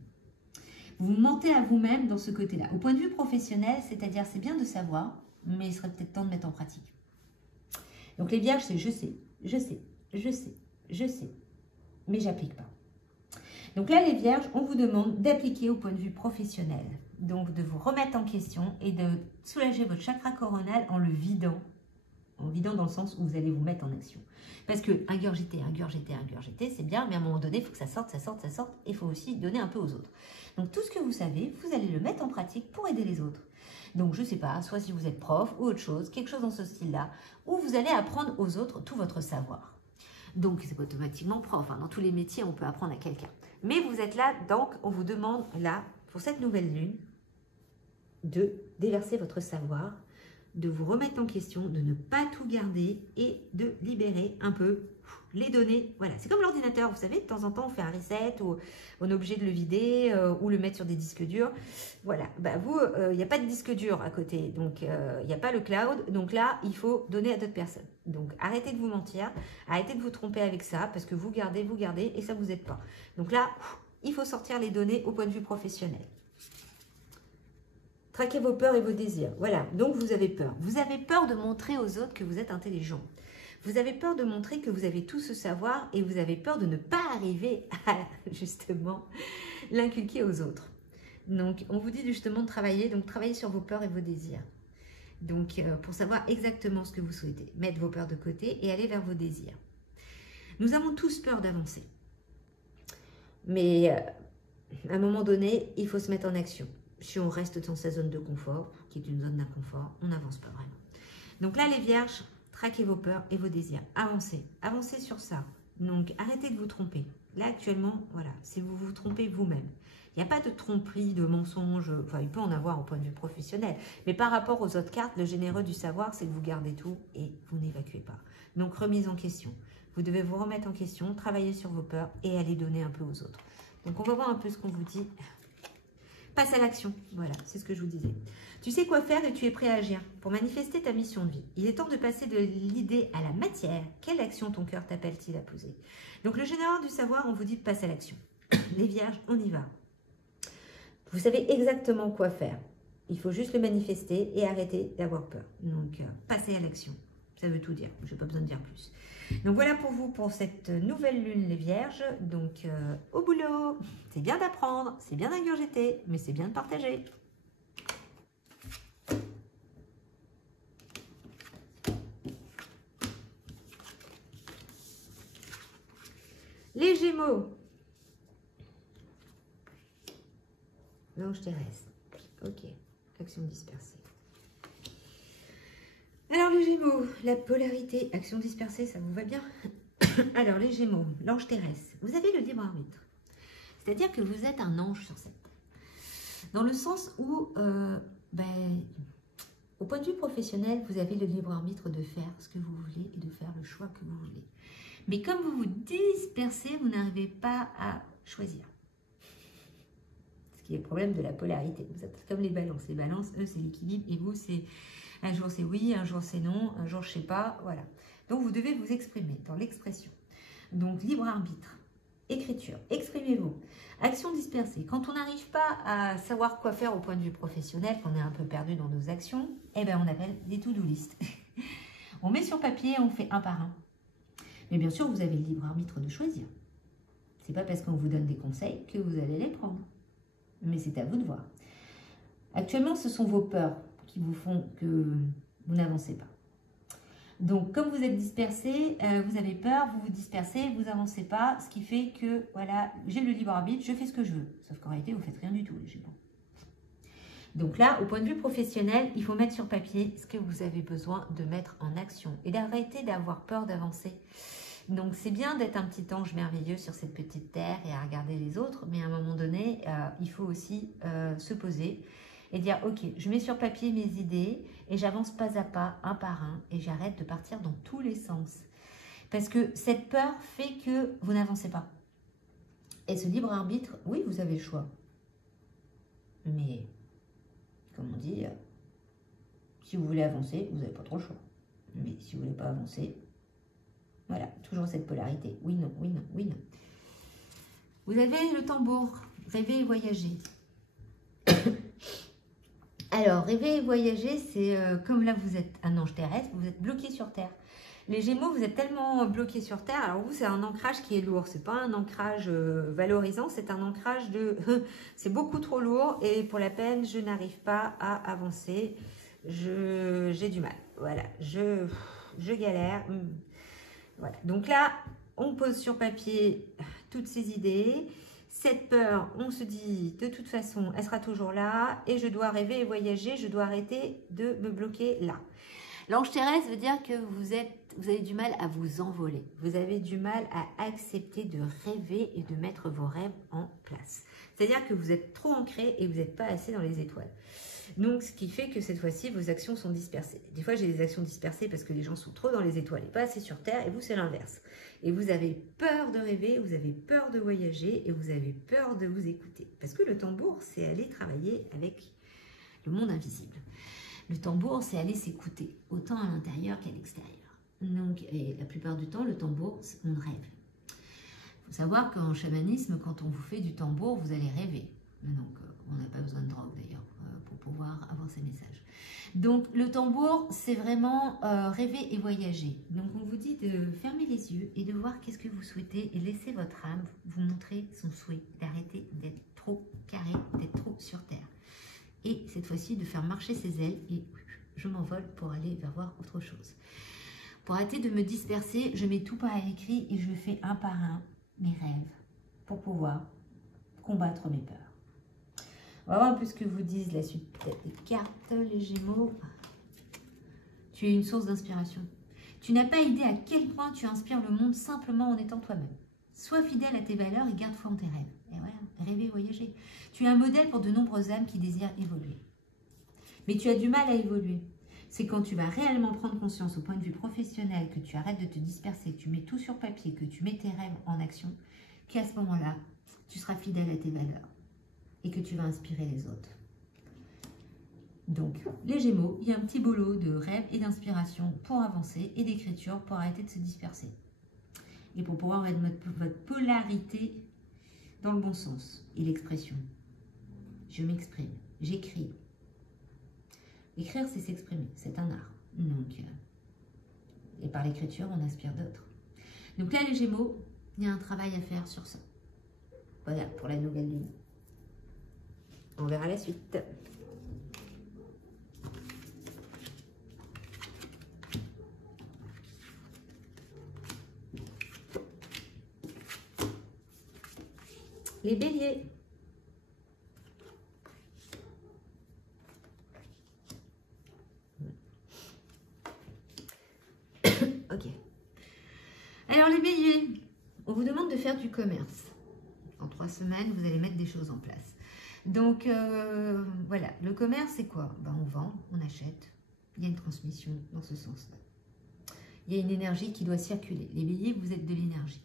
Vous vous mentez à vous-même dans ce côté-là. Au point de vue professionnel, c'est-à-dire, c'est bien de savoir, mais il serait peut-être temps de mettre en pratique. Donc, les Vierges, c'est je sais, mais j'applique pas. Donc là, les Vierges, on vous demande d'appliquer au point de vue professionnel. Donc, de vous remettre en question et de soulager votre chakra coronal en le vidant. En vidant dans le sens où vous allez vous mettre en action. Parce que ingurgiter, c'est bien, mais à un moment donné, il faut que ça sorte, et il faut aussi donner un peu aux autres. Donc, tout ce que vous savez, vous allez le mettre en pratique pour aider les autres. Donc, je ne sais pas, soit si vous êtes prof ou autre chose, quelque chose dans ce style-là, où vous allez apprendre aux autres tout votre savoir. Donc, c'est pas automatiquement prof. Hein. Dans tous les métiers, on peut apprendre à quelqu'un. Mais vous êtes là, donc, on vous demande là, pour cette nouvelle lune, de déverser votre savoir, de vous remettre en question, de ne pas tout garder et de libérer un peu les données. Voilà, c'est comme l'ordinateur, vous savez, de temps en temps, on fait un reset ou on est obligé de le vider ou le mettre sur des disques durs. Voilà, bah vous, il n'y a pas de disque dur à côté, donc il n'y a pas le cloud. Donc là, il faut donner à d'autres personnes. Donc arrêtez de vous mentir, arrêtez de vous tromper avec ça parce que vous gardez et ça ne vous aide pas. Donc là, il faut sortir les données au point de vue professionnel. Traquez vos peurs et vos désirs. Voilà, donc vous avez peur. Vous avez peur de montrer aux autres que vous êtes intelligent. Vous avez peur de montrer que vous avez tout ce savoir et vous avez peur de ne pas arriver à, justement, l'inculquer aux autres. Donc, on vous dit justement de travailler, donc travaillez sur vos peurs et vos désirs. Donc, pour savoir exactement ce que vous souhaitez. Mettre vos peurs de côté et aller vers vos désirs. Nous avons tous peur d'avancer. Mais à un moment donné, il faut se mettre en action. Si on reste dans sa zone de confort, qui est une zone d'inconfort, on n'avance pas vraiment. Donc là, les vierges, traquez vos peurs et vos désirs. Avancez. Avancez sur ça. Donc, arrêtez de vous tromper. Là, actuellement, voilà, si vous vous trompez vous-même. Il n'y a pas de tromperie, de mensonge. Enfin, il peut en avoir au point de vue professionnel. Mais par rapport aux autres cartes, le généreux du savoir, c'est que vous gardez tout et vous n'évacuez pas. Donc, remise en question. Vous devez vous remettre en question, travailler sur vos peurs et aller donner un peu aux autres. Donc, on va voir un peu ce qu'on vous dit. Passe à l'action. Voilà, c'est ce que je vous disais. Tu sais quoi faire et tu es prêt à agir pour manifester ta mission de vie. Il est temps de passer de l'idée à la matière. Quelle action ton cœur t'appelle-t-il à poser? Donc, le généreux du savoir, on vous dit de passer à l'action. Les vierges, on y va. Vous savez exactement quoi faire. Il faut juste le manifester et arrêter d'avoir peur. Donc, passez à l'action. Ça veut tout dire. Je n'ai pas besoin de dire plus. Donc, voilà pour vous pour cette nouvelle lune, les vierges. Donc, au boulot. C'est bien d'apprendre, c'est bien d'ingurgiter, mais c'est bien de partager. Les Gémeaux. L'ange terrestre. Ok. Action dispersée. Alors, les Gémeaux, la polarité, action dispersée, ça vous va bien? Alors, les Gémeaux, l'ange terrestre. Vous avez le libre arbitre. C'est-à-dire que vous êtes un ange sur cette terre. Dans le sens où, au point de vue professionnel, vous avez le libre arbitre de faire ce que vous voulez et de faire le choix que vous voulez. Mais comme vous vous dispersez, vous n'arrivez pas à choisir. Ce qui est le problème de la polarité. Vous êtes comme les balances. Les balances, eux, c'est l'équilibre. Et vous, c'est un jour c'est oui, un jour c'est non, un jour je sais pas. Voilà. Donc, vous devez vous exprimer dans l'expression. Donc, libre arbitre, écriture, exprimez-vous. Action dispersée. Quand on n'arrive pas à savoir quoi faire au point de vue professionnel, qu'on est un peu perdu dans nos actions, eh bien, on appelle des to-do list. On met sur papier et on fait un par un. Mais bien sûr, vous avez le libre arbitre de choisir. C'est pas parce qu'on vous donne des conseils que vous allez les prendre. Mais c'est à vous de voir. Actuellement, ce sont vos peurs qui vous font que vous n'avancez pas. Donc, comme vous êtes dispersé, vous avez peur, vous vous dispersez, vous n'avancez pas, ce qui fait que, voilà, j'ai le libre arbitre, je fais ce que je veux. Sauf qu'en réalité, vous ne faites rien du tout, les Gémeaux. Donc là, au point de vue professionnel, il faut mettre sur papier ce que vous avez besoin de mettre en action et d'arrêter d'avoir peur d'avancer. Donc, c'est bien d'être un petit ange merveilleux sur cette petite terre et à regarder les autres, mais à un moment donné, il faut aussi se poser et dire, ok, je mets sur papier mes idées et j'avance pas à pas, un par un, et j'arrête de partir dans tous les sens. Parce que cette peur fait que vous n'avancez pas. Et ce libre arbitre, oui, vous avez le choix. Mais, comme on dit, si vous voulez avancer, vous n'avez pas trop le choix. Mais si vous ne voulez pas avancer, voilà, toujours cette polarité. Oui, non, oui, non, oui, non. Vous avez le tambour, rêver et voyager. Alors, rêver et voyager, c'est comme là, vous êtes un ange terrestre, vous êtes bloqué sur Terre. Les Gémeaux, vous êtes tellement bloqués sur Terre, alors vous, c'est un ancrage qui est lourd. C'est pas un ancrage valorisant, c'est un ancrage de... c'est beaucoup trop lourd et pour la peine, je n'arrive pas à avancer. J'ai du mal. Voilà, je galère. Voilà. Donc là, on pose sur papier toutes ces idées. Cette peur, on se dit, de toute façon, elle sera toujours là et je dois rêver et voyager, je dois arrêter de me bloquer là. L'ange terrestre veut dire que vous avez du mal à vous envoler. Vous avez du mal à accepter de rêver et de mettre vos rêves en place. C'est-à-dire que vous êtes trop ancré et vous n'êtes pas assez dans les étoiles. Donc, ce qui fait que cette fois-ci, vos actions sont dispersées. Des fois, j'ai des actions dispersées parce que les gens sont trop dans les étoiles et pas assez sur Terre. Et vous, c'est l'inverse. Et vous avez peur de rêver, vous avez peur de voyager et vous avez peur de vous écouter. Parce que le tambour, c'est aller travailler avec le monde invisible. Le tambour, c'est aller s'écouter, autant à l'intérieur qu'à l'extérieur. Donc, et la plupart du temps, le tambour, on rêve. Il faut savoir qu'en chamanisme, quand on vous fait du tambour, vous allez rêver. Donc, on n'a pas besoin de drogue d'ailleurs pour pouvoir avoir ces messages. Donc, le tambour, c'est vraiment rêver et voyager. Donc, on vous dit de fermer les yeux et de voir qu'est-ce que vous souhaitez et laisser votre âme vous montrer son souhait, d'arrêter d'être trop carré, d'être trop sur terre. Et cette fois-ci, de faire marcher ses ailes et je m'envole pour aller vers voir autre chose. Pour arrêter de me disperser, je mets tout par écrit et je fais un par un mes rêves pour pouvoir combattre mes peurs. On va voir un peu ce que vous disent la suite des cartes, les Gémeaux. Tu es une source d'inspiration. Tu n'as pas idée à quel point tu inspires le monde simplement en étant toi-même. Sois fidèle à tes valeurs et garde foi en tes rêves. Et voilà, rêver, voyager. Tu es un modèle pour de nombreuses âmes qui désirent évoluer. Mais tu as du mal à évoluer. C'est quand tu vas réellement prendre conscience au point de vue professionnel, que tu arrêtes de te disperser, que tu mets tout sur papier, que tu mets tes rêves en action, qu'à ce moment-là, tu seras fidèle à tes valeurs et que tu vas inspirer les autres. Donc, les Gémeaux, il y a un petit boulot de rêve et d'inspiration pour avancer et d'écriture pour arrêter de se disperser. Et pour pouvoir mettre votre polarité dans le bon sens et l'expression. Je m'exprime, j'écris. Écrire, c'est s'exprimer, c'est un art. Donc, et par l'écriture, on inspire d'autres. Donc là, les Gémeaux, il y a un travail à faire sur ça. Voilà, pour la nouvelle lune. On verra la suite. Les béliers. Ok. Alors les béliers, on vous demande de faire du commerce. En 3 semaines, vous allez mettre des choses en place. Donc voilà, le commerce c'est quoi? Ben, on vend, on achète. Il y a une transmission dans ce sens-là. Il y a une énergie qui doit circuler. Les béliers, vous êtes de l'énergie.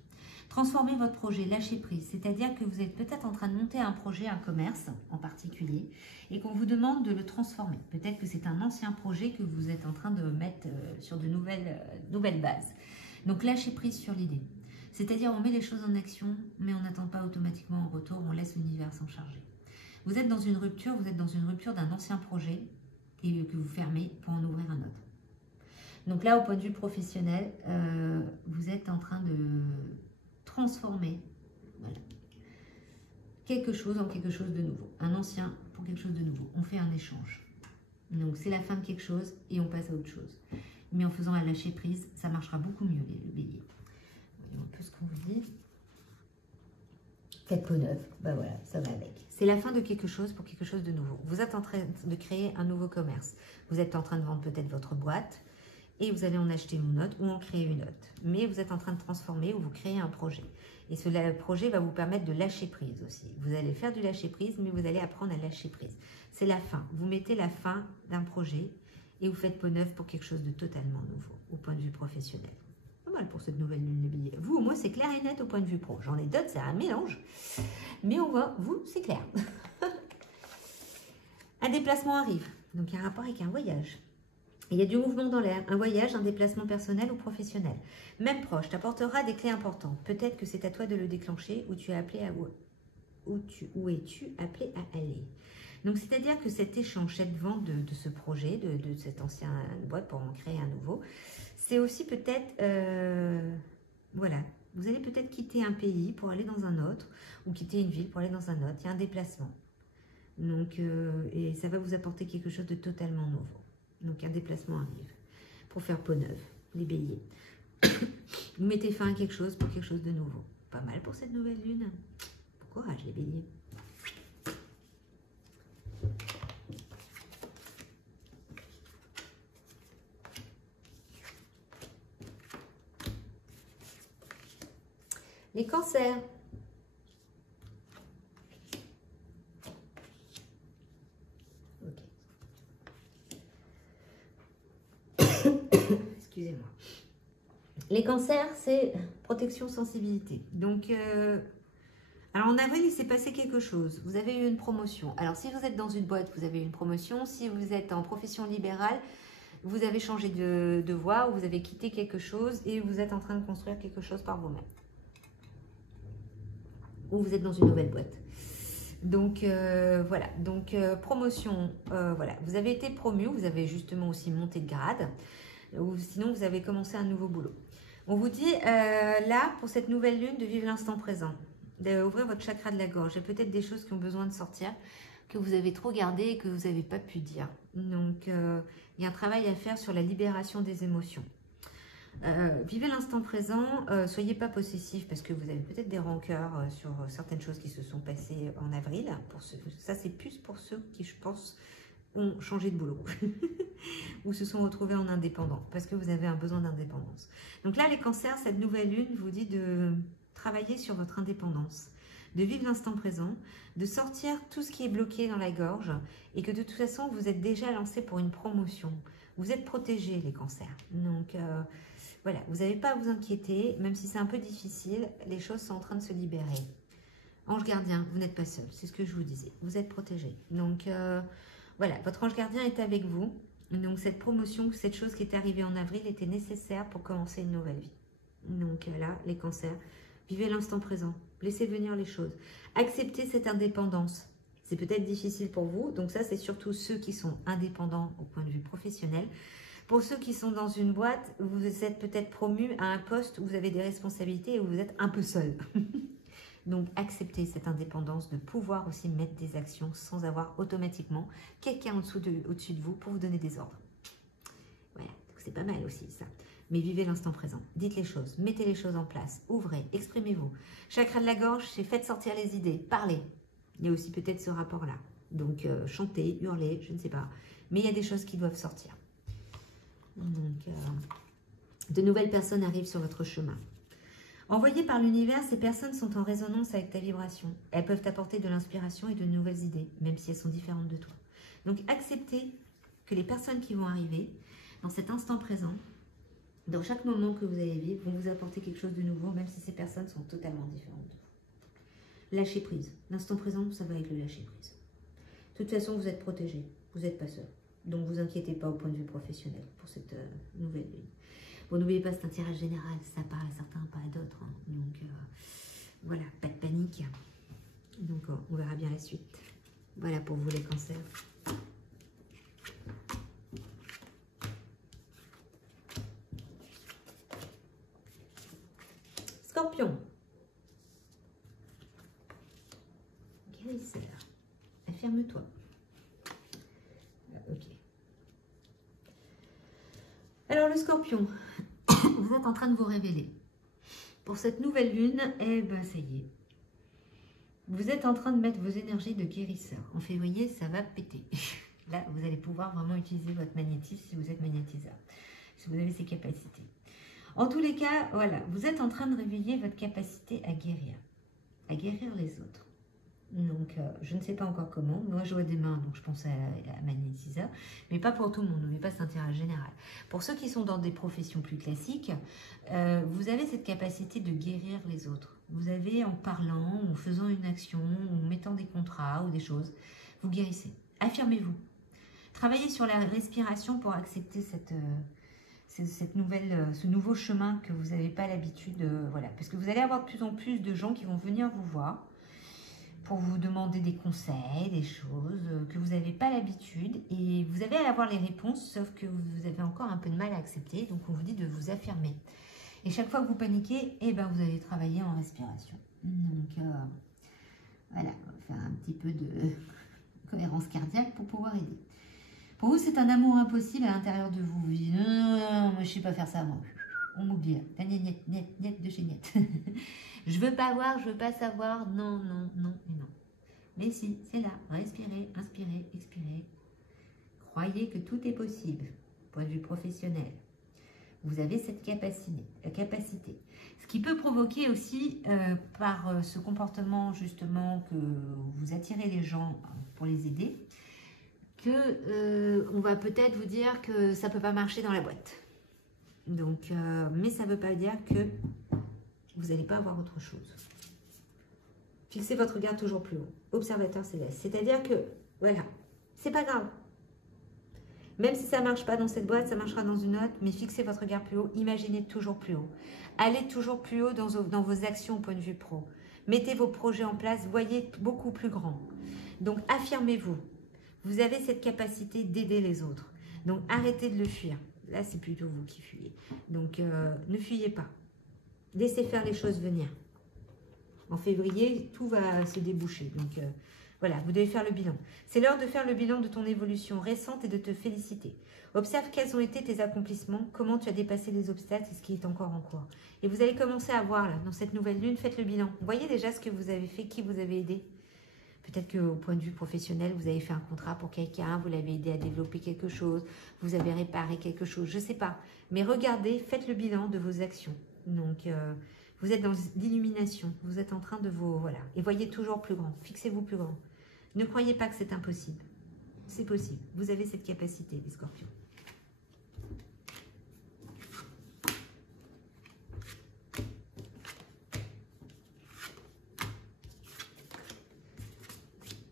Transformez votre projet, lâchez prise. C'est-à-dire que vous êtes peut-être en train de monter un projet, un commerce en particulier, et qu'on vous demande de le transformer. Peut-être que c'est un ancien projet que vous êtes en train de mettre sur de nouvelles bases. Donc lâchez prise sur l'idée. C'est-à-dire on met les choses en action, mais on n'attend pas automatiquement en retour, on laisse l'univers s'en charger. Vous êtes dans une rupture d'un ancien projet et que vous fermez pour en ouvrir un autre. Donc là, au point de vue professionnel, vous êtes en train de transformer quelque chose en quelque chose de nouveau. Un ancien pour quelque chose de nouveau. On fait un échange. Donc c'est la fin de quelque chose et on passe à autre chose. Mais en faisant la lâcher prise, ça marchera beaucoup mieux, le bélier. Voyons un peu ce qu'on vous dit. Faites peau neuve, ben voilà, ça va avec. C'est la fin de quelque chose pour quelque chose de nouveau. Vous êtes en train de créer un nouveau commerce. Vous êtes en train de vendre peut-être votre boîte et vous allez en acheter une autre ou en créer une autre. Mais vous êtes en train de transformer ou vous créez un projet. Et ce projet va vous permettre de lâcher prise aussi. Vous allez faire du lâcher prise, mais vous allez apprendre à lâcher prise. C'est la fin. Vous mettez la fin d'un projet et vous faites peau neuve pour quelque chose de totalement nouveau au point de vue professionnel. Pas mal pour cette nouvelle lune de bélier. Vous, au moins, c'est clair et net au point de vue pro. J'en ai d'autres, c'est un mélange. Mais on voit, vous, c'est clair. Un déplacement arrive. Donc, il y a un rapport avec un voyage. Il y a du mouvement dans l'air, un voyage, un déplacement personnel ou professionnel. Même proche, t'apportera des clés importantes. Peut-être que c'est à toi de le déclencher ou tu es appelé à où es-tu appelé à aller. Donc, c'est-à-dire que cet échange, cette vente de ce projet, de cette ancienne boîte pour en créer un nouveau, c'est aussi peut-être, voilà, vous allez peut-être quitter un pays pour aller dans un autre ou quitter une ville pour aller dans un autre. Il y a un déplacement. Donc, et ça va vous apporter quelque chose de totalement nouveau. Donc, un déplacement arrive pour faire peau neuve, les béliers. Vous mettez fin à quelque chose pour quelque chose de nouveau. Pas mal pour cette nouvelle lune. Bon courage, les béliers. Les cancers. Excusez-moi. Les cancers, c'est protection, sensibilité. Donc, alors en avril, il s'est passé quelque chose. Vous avez eu une promotion. Alors, si vous êtes dans une boîte, vous avez eu une promotion. Si vous êtes en profession libérale, vous avez changé de voie ou vous avez quitté quelque chose et vous êtes en train de construire quelque chose par vous-même. Ou vous êtes dans une nouvelle boîte. Donc voilà, donc promotion, voilà, vous avez été promu, vous avez justement aussi monté de grade, ou sinon vous avez commencé un nouveau boulot. On vous dit là, pour cette nouvelle lune, de vivre l'instant présent, d'ouvrir votre chakra de la gorge. Il y a peut-être des choses qui ont besoin de sortir, que vous avez trop gardé et que vous n'avez pas pu dire. Donc il y a un travail à faire sur la libération des émotions. Vivez l'instant présent, soyez pas possessif parce que vous avez peut-être des rancœurs sur certaines choses qui se sont passées en avril. Ça, c'est plus pour ceux qui, je pense, ont changé de boulot ou se sont retrouvés en indépendant parce que vous avez un besoin d'indépendance. Donc là, les cancers, cette nouvelle lune vous dit de travailler sur votre indépendance, de vivre l'instant présent, de sortir tout ce qui est bloqué dans la gorge et que de toute façon, vous êtes déjà lancé pour une promotion. Vous êtes protégés, les cancers. Donc, voilà, vous n'avez pas à vous inquiéter, même si c'est un peu difficile, les choses sont en train de se libérer. Ange gardien, vous n'êtes pas seul, c'est ce que je vous disais, vous êtes protégé. Donc voilà, votre ange gardien est avec vous. Donc cette promotion, cette chose qui est arrivée en avril était nécessaire pour commencer une nouvelle vie. Donc là, les cancers, vivez l'instant présent, laissez venir les choses. Acceptez cette indépendance. C'est peut-être difficile pour vous, donc ça c'est surtout ceux qui sont indépendants au point de vue professionnel. Pour ceux qui sont dans une boîte, vous êtes peut-être promu à un poste où vous avez des responsabilités et où vous êtes un peu seul. Donc, acceptez cette indépendance de pouvoir aussi mettre des actions sans avoir automatiquement quelqu'un au-dessus de vous pour vous donner des ordres. Voilà, c'est pas mal aussi ça. Mais vivez l'instant présent. Dites les choses, mettez les choses en place, ouvrez, exprimez-vous. Chakra de la gorge, c'est faites sortir les idées, parlez. Il y a aussi peut-être ce rapport-là. Donc, chantez, hurlez, je ne sais pas. Mais il y a des choses qui doivent sortir. Donc, de nouvelles personnes arrivent sur votre chemin. Envoyées par l'univers, ces personnes sont en résonance avec ta vibration. Elles peuvent t'apporter de l'inspiration et de nouvelles idées, même si elles sont différentes de toi. Donc, acceptez que les personnes qui vont arriver, dans cet instant présent, dans chaque moment que vous allez vivre, vont vous apporter quelque chose de nouveau, même si ces personnes sont totalement différentes de vous. Lâchez prise. L'instant présent, ça va avec le lâcher prise. De toute façon, vous êtes protégé. Vous n'êtes pas seul. Donc, vous inquiétez pas au point de vue professionnel pour cette nouvelle lune. Bon, n'oubliez pas, c'est un tirage général. Ça parle à certains, pas à d'autres. Hein. Donc, voilà, pas de panique. Donc, on verra bien la suite. Voilà pour vous, les cancers. Scorpion. Guérisseur. Affirme-toi. Ok. Alors, le Scorpion, vous êtes en train de vous révéler. Pour cette nouvelle lune, eh ben, ça y est. Vous êtes en train de mettre vos énergies de guérisseur. En février, ça va péter. Là, vous allez pouvoir vraiment utiliser votre magnétisme si vous êtes magnétiseur, si vous avez ces capacités. En tous les cas, voilà, vous êtes en train de réveiller votre capacité à guérir les autres. Donc, je ne sais pas encore comment. Moi, je vois des mains, donc je pense à magnétiseur. Mais pas pour tout le monde. N'oubliez pas, c'est un tirage général. Pour ceux qui sont dans des professions plus classiques, vous avez cette capacité de guérir les autres. Vous avez, en parlant, en faisant une action, en mettant des contrats ou des choses, vous guérissez. Affirmez-vous. Travaillez sur la respiration pour accepter ce nouveau chemin que vous n'avez pas l'habitude. Voilà, parce que vous allez avoir de plus en plus de gens qui vont venir vous voir pour vous demander des conseils, des choses que vous n'avez pas l'habitude. Et vous allez avoir les réponses, sauf que vous avez encore un peu de mal à accepter. Donc, on vous dit de vous affirmer. Et chaque fois que vous paniquez, eh ben, vous allez travailler en respiration. Donc, voilà, on va faire un petit peu de cohérence cardiaque pour pouvoir aider. Pour vous, c'est un amour impossible à l'intérieur de vous. Vous dites, non, moi, je ne sais pas faire ça, moi. On m'oublie. Niet de chez Niet. Je veux pas voir, je veux pas savoir. Non, non, non et non. Mais si, c'est là. Respirez, inspirez, expirez. Croyez que tout est possible. Point de vue professionnel. Vous avez cette capacité. Ce qui peut provoquer aussi, par ce comportement justement que vous attirez les gens pour les aider, que on va peut-être vous dire que ça ne peut pas marcher dans la boîte. Donc, mais ça ne veut pas dire que vous n'allez pas avoir autre chose. Fixez votre regard toujours plus haut. Observateur céleste. C'est-à-dire que, voilà, c'est pas grave. Même si ça ne marche pas dans cette boîte, ça marchera dans une autre, mais fixez votre regard plus haut, imaginez toujours plus haut. Allez toujours plus haut dans vos actions au point de vue pro. Mettez vos projets en place, voyez beaucoup plus grand. Donc, affirmez-vous. Vous avez cette capacité d'aider les autres. Donc, arrêtez de le fuir. Là, c'est plutôt vous qui fuyez. Donc, ne fuyez pas. Laissez faire les choses venir. En février, tout va se déboucher. Donc, voilà, vous devez faire le bilan. C'est l'heure de faire le bilan de ton évolution récente et de te féliciter. Observe quels ont été tes accomplissements, comment tu as dépassé les obstacles et ce qui est encore en cours. Et vous allez commencer à voir, là, dans cette nouvelle lune, faites le bilan. Voyez déjà ce que vous avez fait, qui vous avez aidé. Peut-être qu'au point de vue professionnel, vous avez fait un contrat pour quelqu'un, vous l'avez aidé à développer quelque chose, vous avez réparé quelque chose, je ne sais pas. Mais regardez, faites le bilan de vos actions. Donc, vous êtes dans l'illumination, vous êtes en train de vous... Voilà. Et voyez toujours plus grand, fixez-vous plus grand. Ne croyez pas que c'est impossible. C'est possible. Vous avez cette capacité, les scorpions.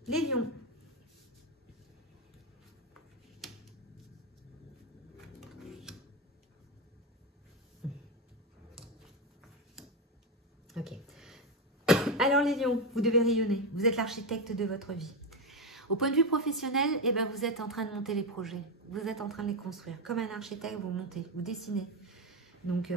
Les lions. Ok. Alors les lions, vous devez rayonner. Vous êtes l'architecte de votre vie. Au point de vue professionnel, eh ben, vous êtes en train de monter les projets. Vous êtes en train de les construire. Comme un architecte, vous montez, vous dessinez. Donc,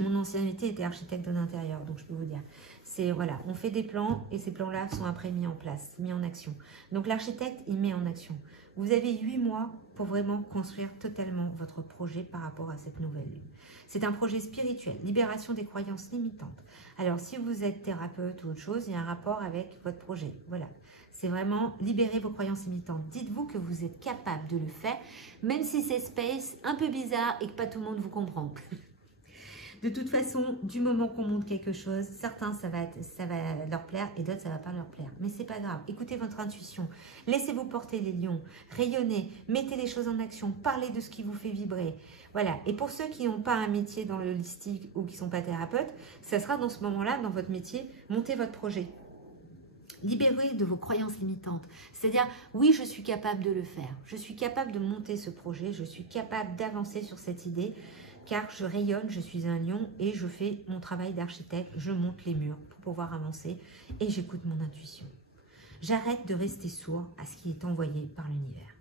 mon ancienneté était architecte de l'intérieur, donc je peux vous dire. C'est, voilà, on fait des plans et ces plans-là sont après mis en place, mis en action. Donc, l'architecte, il met en action. Vous avez 8 mois pour vraiment construire totalement votre projet par rapport à cette nouvelle lune. C'est un projet spirituel, libération des croyances limitantes. Alors, si vous êtes thérapeute ou autre chose, il y a un rapport avec votre projet. Voilà. C'est vraiment libérer vos croyances limitantes. Dites-vous que vous êtes capable de le faire, même si c'est space, un peu bizarre et que pas tout le monde vous comprend. De toute façon, du moment qu'on montre quelque chose, certains, ça va leur plaire et d'autres, ça ne va pas leur plaire. Mais c'est pas grave. Écoutez votre intuition. Laissez-vous porter les lions. Rayonnez. Mettez les choses en action. Parlez de ce qui vous fait vibrer. Voilà. Et pour ceux qui n'ont pas un métier dans le holistique ou qui ne sont pas thérapeutes, ça sera dans ce moment-là, dans votre métier, montez votre projet. Libérez de vos croyances limitantes. C'est-à-dire, oui, je suis capable de le faire. Je suis capable de monter ce projet. Je suis capable d'avancer sur cette idée. Car je rayonne, je suis un lion et je fais mon travail d'architecte, je monte les murs pour pouvoir avancer et j'écoute mon intuition. J'arrête de rester sourd à ce qui est envoyé par l'univers.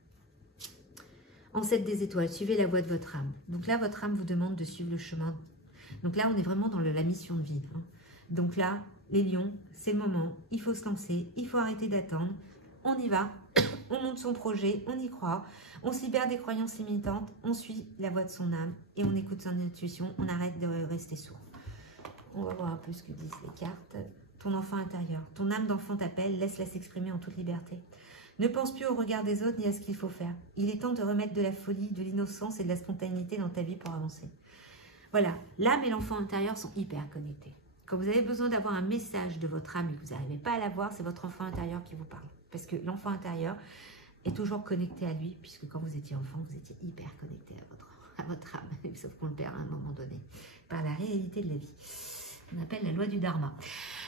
Ancêtre des étoiles, suivez la voie de votre âme. Donc là, votre âme vous demande de suivre le chemin. Donc là, on est vraiment dans la mission de vie. Hein. Donc là, les lions, c'est le moment, il faut se lancer, il faut arrêter d'attendre. On y va, on monte son projet, on y croit, on se libère des croyances limitantes, on suit la voie de son âme et on écoute son intuition, on arrête de rester sourd. On va voir un peu ce que disent les cartes. Ton enfant intérieur, ton âme d'enfant t'appelle, laisse-la s'exprimer en toute liberté. Ne pense plus au regard des autres ni à ce qu'il faut faire. Il est temps de remettre de la folie, de l'innocence et de la spontanéité dans ta vie pour avancer. Voilà, l'âme et l'enfant intérieur sont hyper connectés. Quand vous avez besoin d'avoir un message de votre âme et que vous n'arrivez pas à l'avoir, c'est votre enfant intérieur qui vous parle. Parce que l'enfant intérieur est toujours connecté à lui, puisque quand vous étiez enfant, vous étiez hyper connecté à votre âme, sauf qu'on le perd à un moment donné, par la réalité de la vie. On appelle la loi du dharma.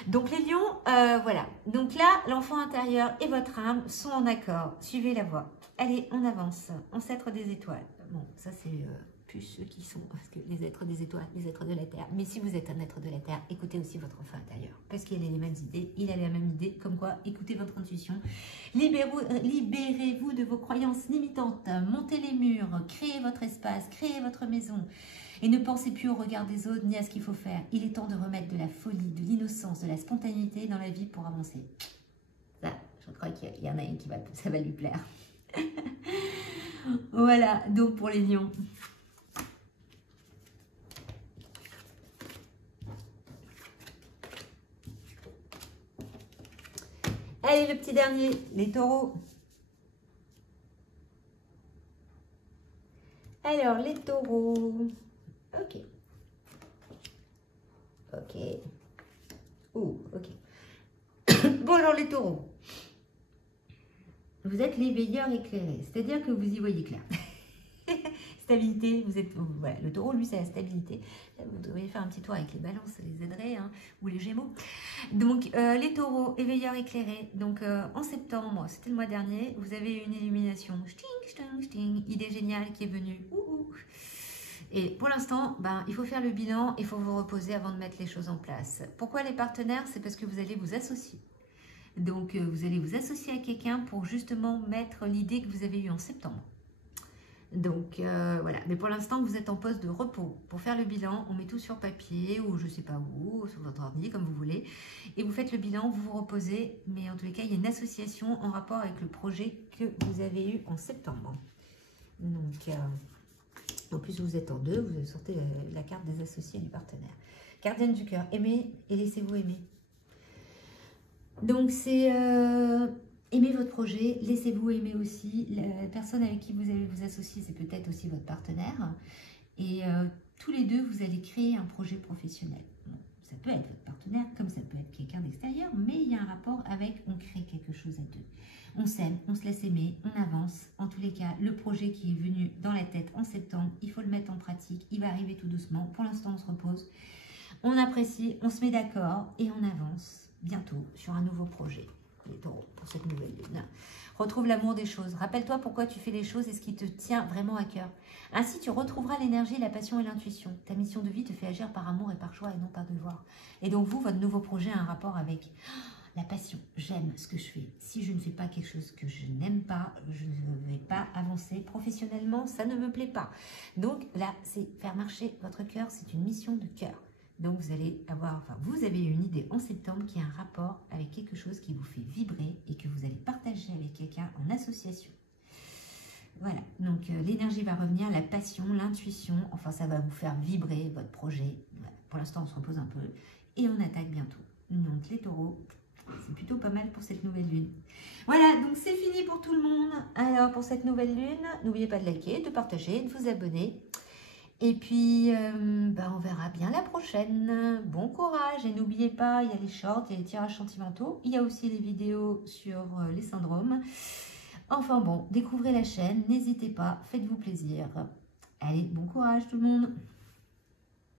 Donc les lions, voilà. Donc là, l'enfant intérieur et votre âme sont en accord. Suivez la voie. Allez, on avance. Ancêtre des étoiles. Bon, ça c'est... plus ceux qui sont, parce que les êtres des étoiles, les êtres de la Terre. Mais si vous êtes un être de la Terre, écoutez aussi votre enfant intérieur. Parce qu'il a les mêmes idées, il a la même idée, comme quoi, écoutez votre intuition. Libérez-vous de vos croyances limitantes, montez les murs, créez votre espace, créez votre maison. Et ne pensez plus au regard des autres, ni à ce qu'il faut faire. Il est temps de remettre de la folie, de l'innocence, de la spontanéité dans la vie pour avancer. Ça, je crois qu'il y en a une qui va, ça va lui plaire. Voilà, donc pour les lions. Allez, le petit dernier, les taureaux. Alors, les taureaux. Ok. Ok. Oh, ok. Bon, alors, les taureaux. Vous êtes les veilleurs éclairés. C'est-à-dire que vous y voyez clair. Stabilité, vous êtes... Voilà, le taureau, lui, c'est la stabilité. Vous devriez faire un petit tour avec les balances, ça les aiderait, hein, ou les gémeaux. Donc, les taureaux, éveilleurs éclairés. Donc, en septembre, c'était le mois dernier, vous avez une illumination. Sting, sting, sting. Idée géniale qui est venue. Et pour l'instant, il faut faire le bilan, il faut vous reposer avant de mettre les choses en place. Pourquoi les partenaires? C'est parce que vous allez vous associer. Donc, vous allez vous associer à quelqu'un pour justement mettre l'idée que vous avez eue en septembre. Donc, voilà. Mais pour l'instant, vous êtes en poste de repos. Pour faire le bilan, on met tout sur papier ou je ne sais pas où, sur votre ordi, comme vous voulez. Et vous faites le bilan, vous vous reposez. Mais en tous les cas, il y a une association en rapport avec le projet que vous avez eu en septembre. Donc, en plus, vous êtes en deux, vous sortez la carte des associés et du partenaire. Gardienne du cœur, aimez et laissez-vous aimer. Donc, c'est aimez votre projet, laissez-vous aimer aussi. La personne avec qui vous allez vous associer, c'est peut-être aussi votre partenaire. Et tous les deux, vous allez créer un projet professionnel. Bon, ça peut être votre partenaire, comme ça peut être quelqu'un d'extérieur, mais il y a un rapport avec, on crée quelque chose à deux. On s'aime, on se laisse aimer, on avance. En tous les cas, le projet qui est venu dans la tête en septembre, il faut le mettre en pratique. Il va arriver tout doucement. Pour l'instant, on se repose. On apprécie, on se met d'accord et on avance bientôt sur un nouveau projet. Les taureaux, pour cette nouvelle lune. Retrouve l'amour des choses. Rappelle-toi pourquoi tu fais les choses et ce qui te tient vraiment à cœur. Ainsi, tu retrouveras l'énergie, la passion et l'intuition. Ta mission de vie te fait agir par amour et par choix et non par devoir. Et donc, vous, votre nouveau projet a un rapport avec la passion. J'aime ce que je fais. Si je ne fais pas quelque chose que je n'aime pas, je ne vais pas avancer professionnellement. Ça ne me plaît pas. Donc, là, c'est faire marcher votre cœur. C'est une mission de cœur. Donc, vous allez avoir, enfin, vous avez une idée en septembre qui a un rapport avec quelque chose qui vous fait vibrer et que vous allez partager avec quelqu'un en association. Voilà, donc l'énergie va revenir, la passion, l'intuition, enfin, ça va vous faire vibrer votre projet. Voilà. Pour l'instant, on se repose un peu et on attaque bientôt. Donc, les taureaux, c'est plutôt pas mal pour cette nouvelle lune. Voilà, donc c'est fini pour tout le monde. Alors, pour cette nouvelle lune, n'oubliez pas de liker, de partager, de vous abonner. Et puis, on verra bien la prochaine. Bon courage et n'oubliez pas, il y a les shorts, il y a les tirages sentimentaux. Il y a aussi les vidéos sur les syndromes. Enfin bon, découvrez la chaîne, n'hésitez pas, faites-vous plaisir. Allez, bon courage tout le monde.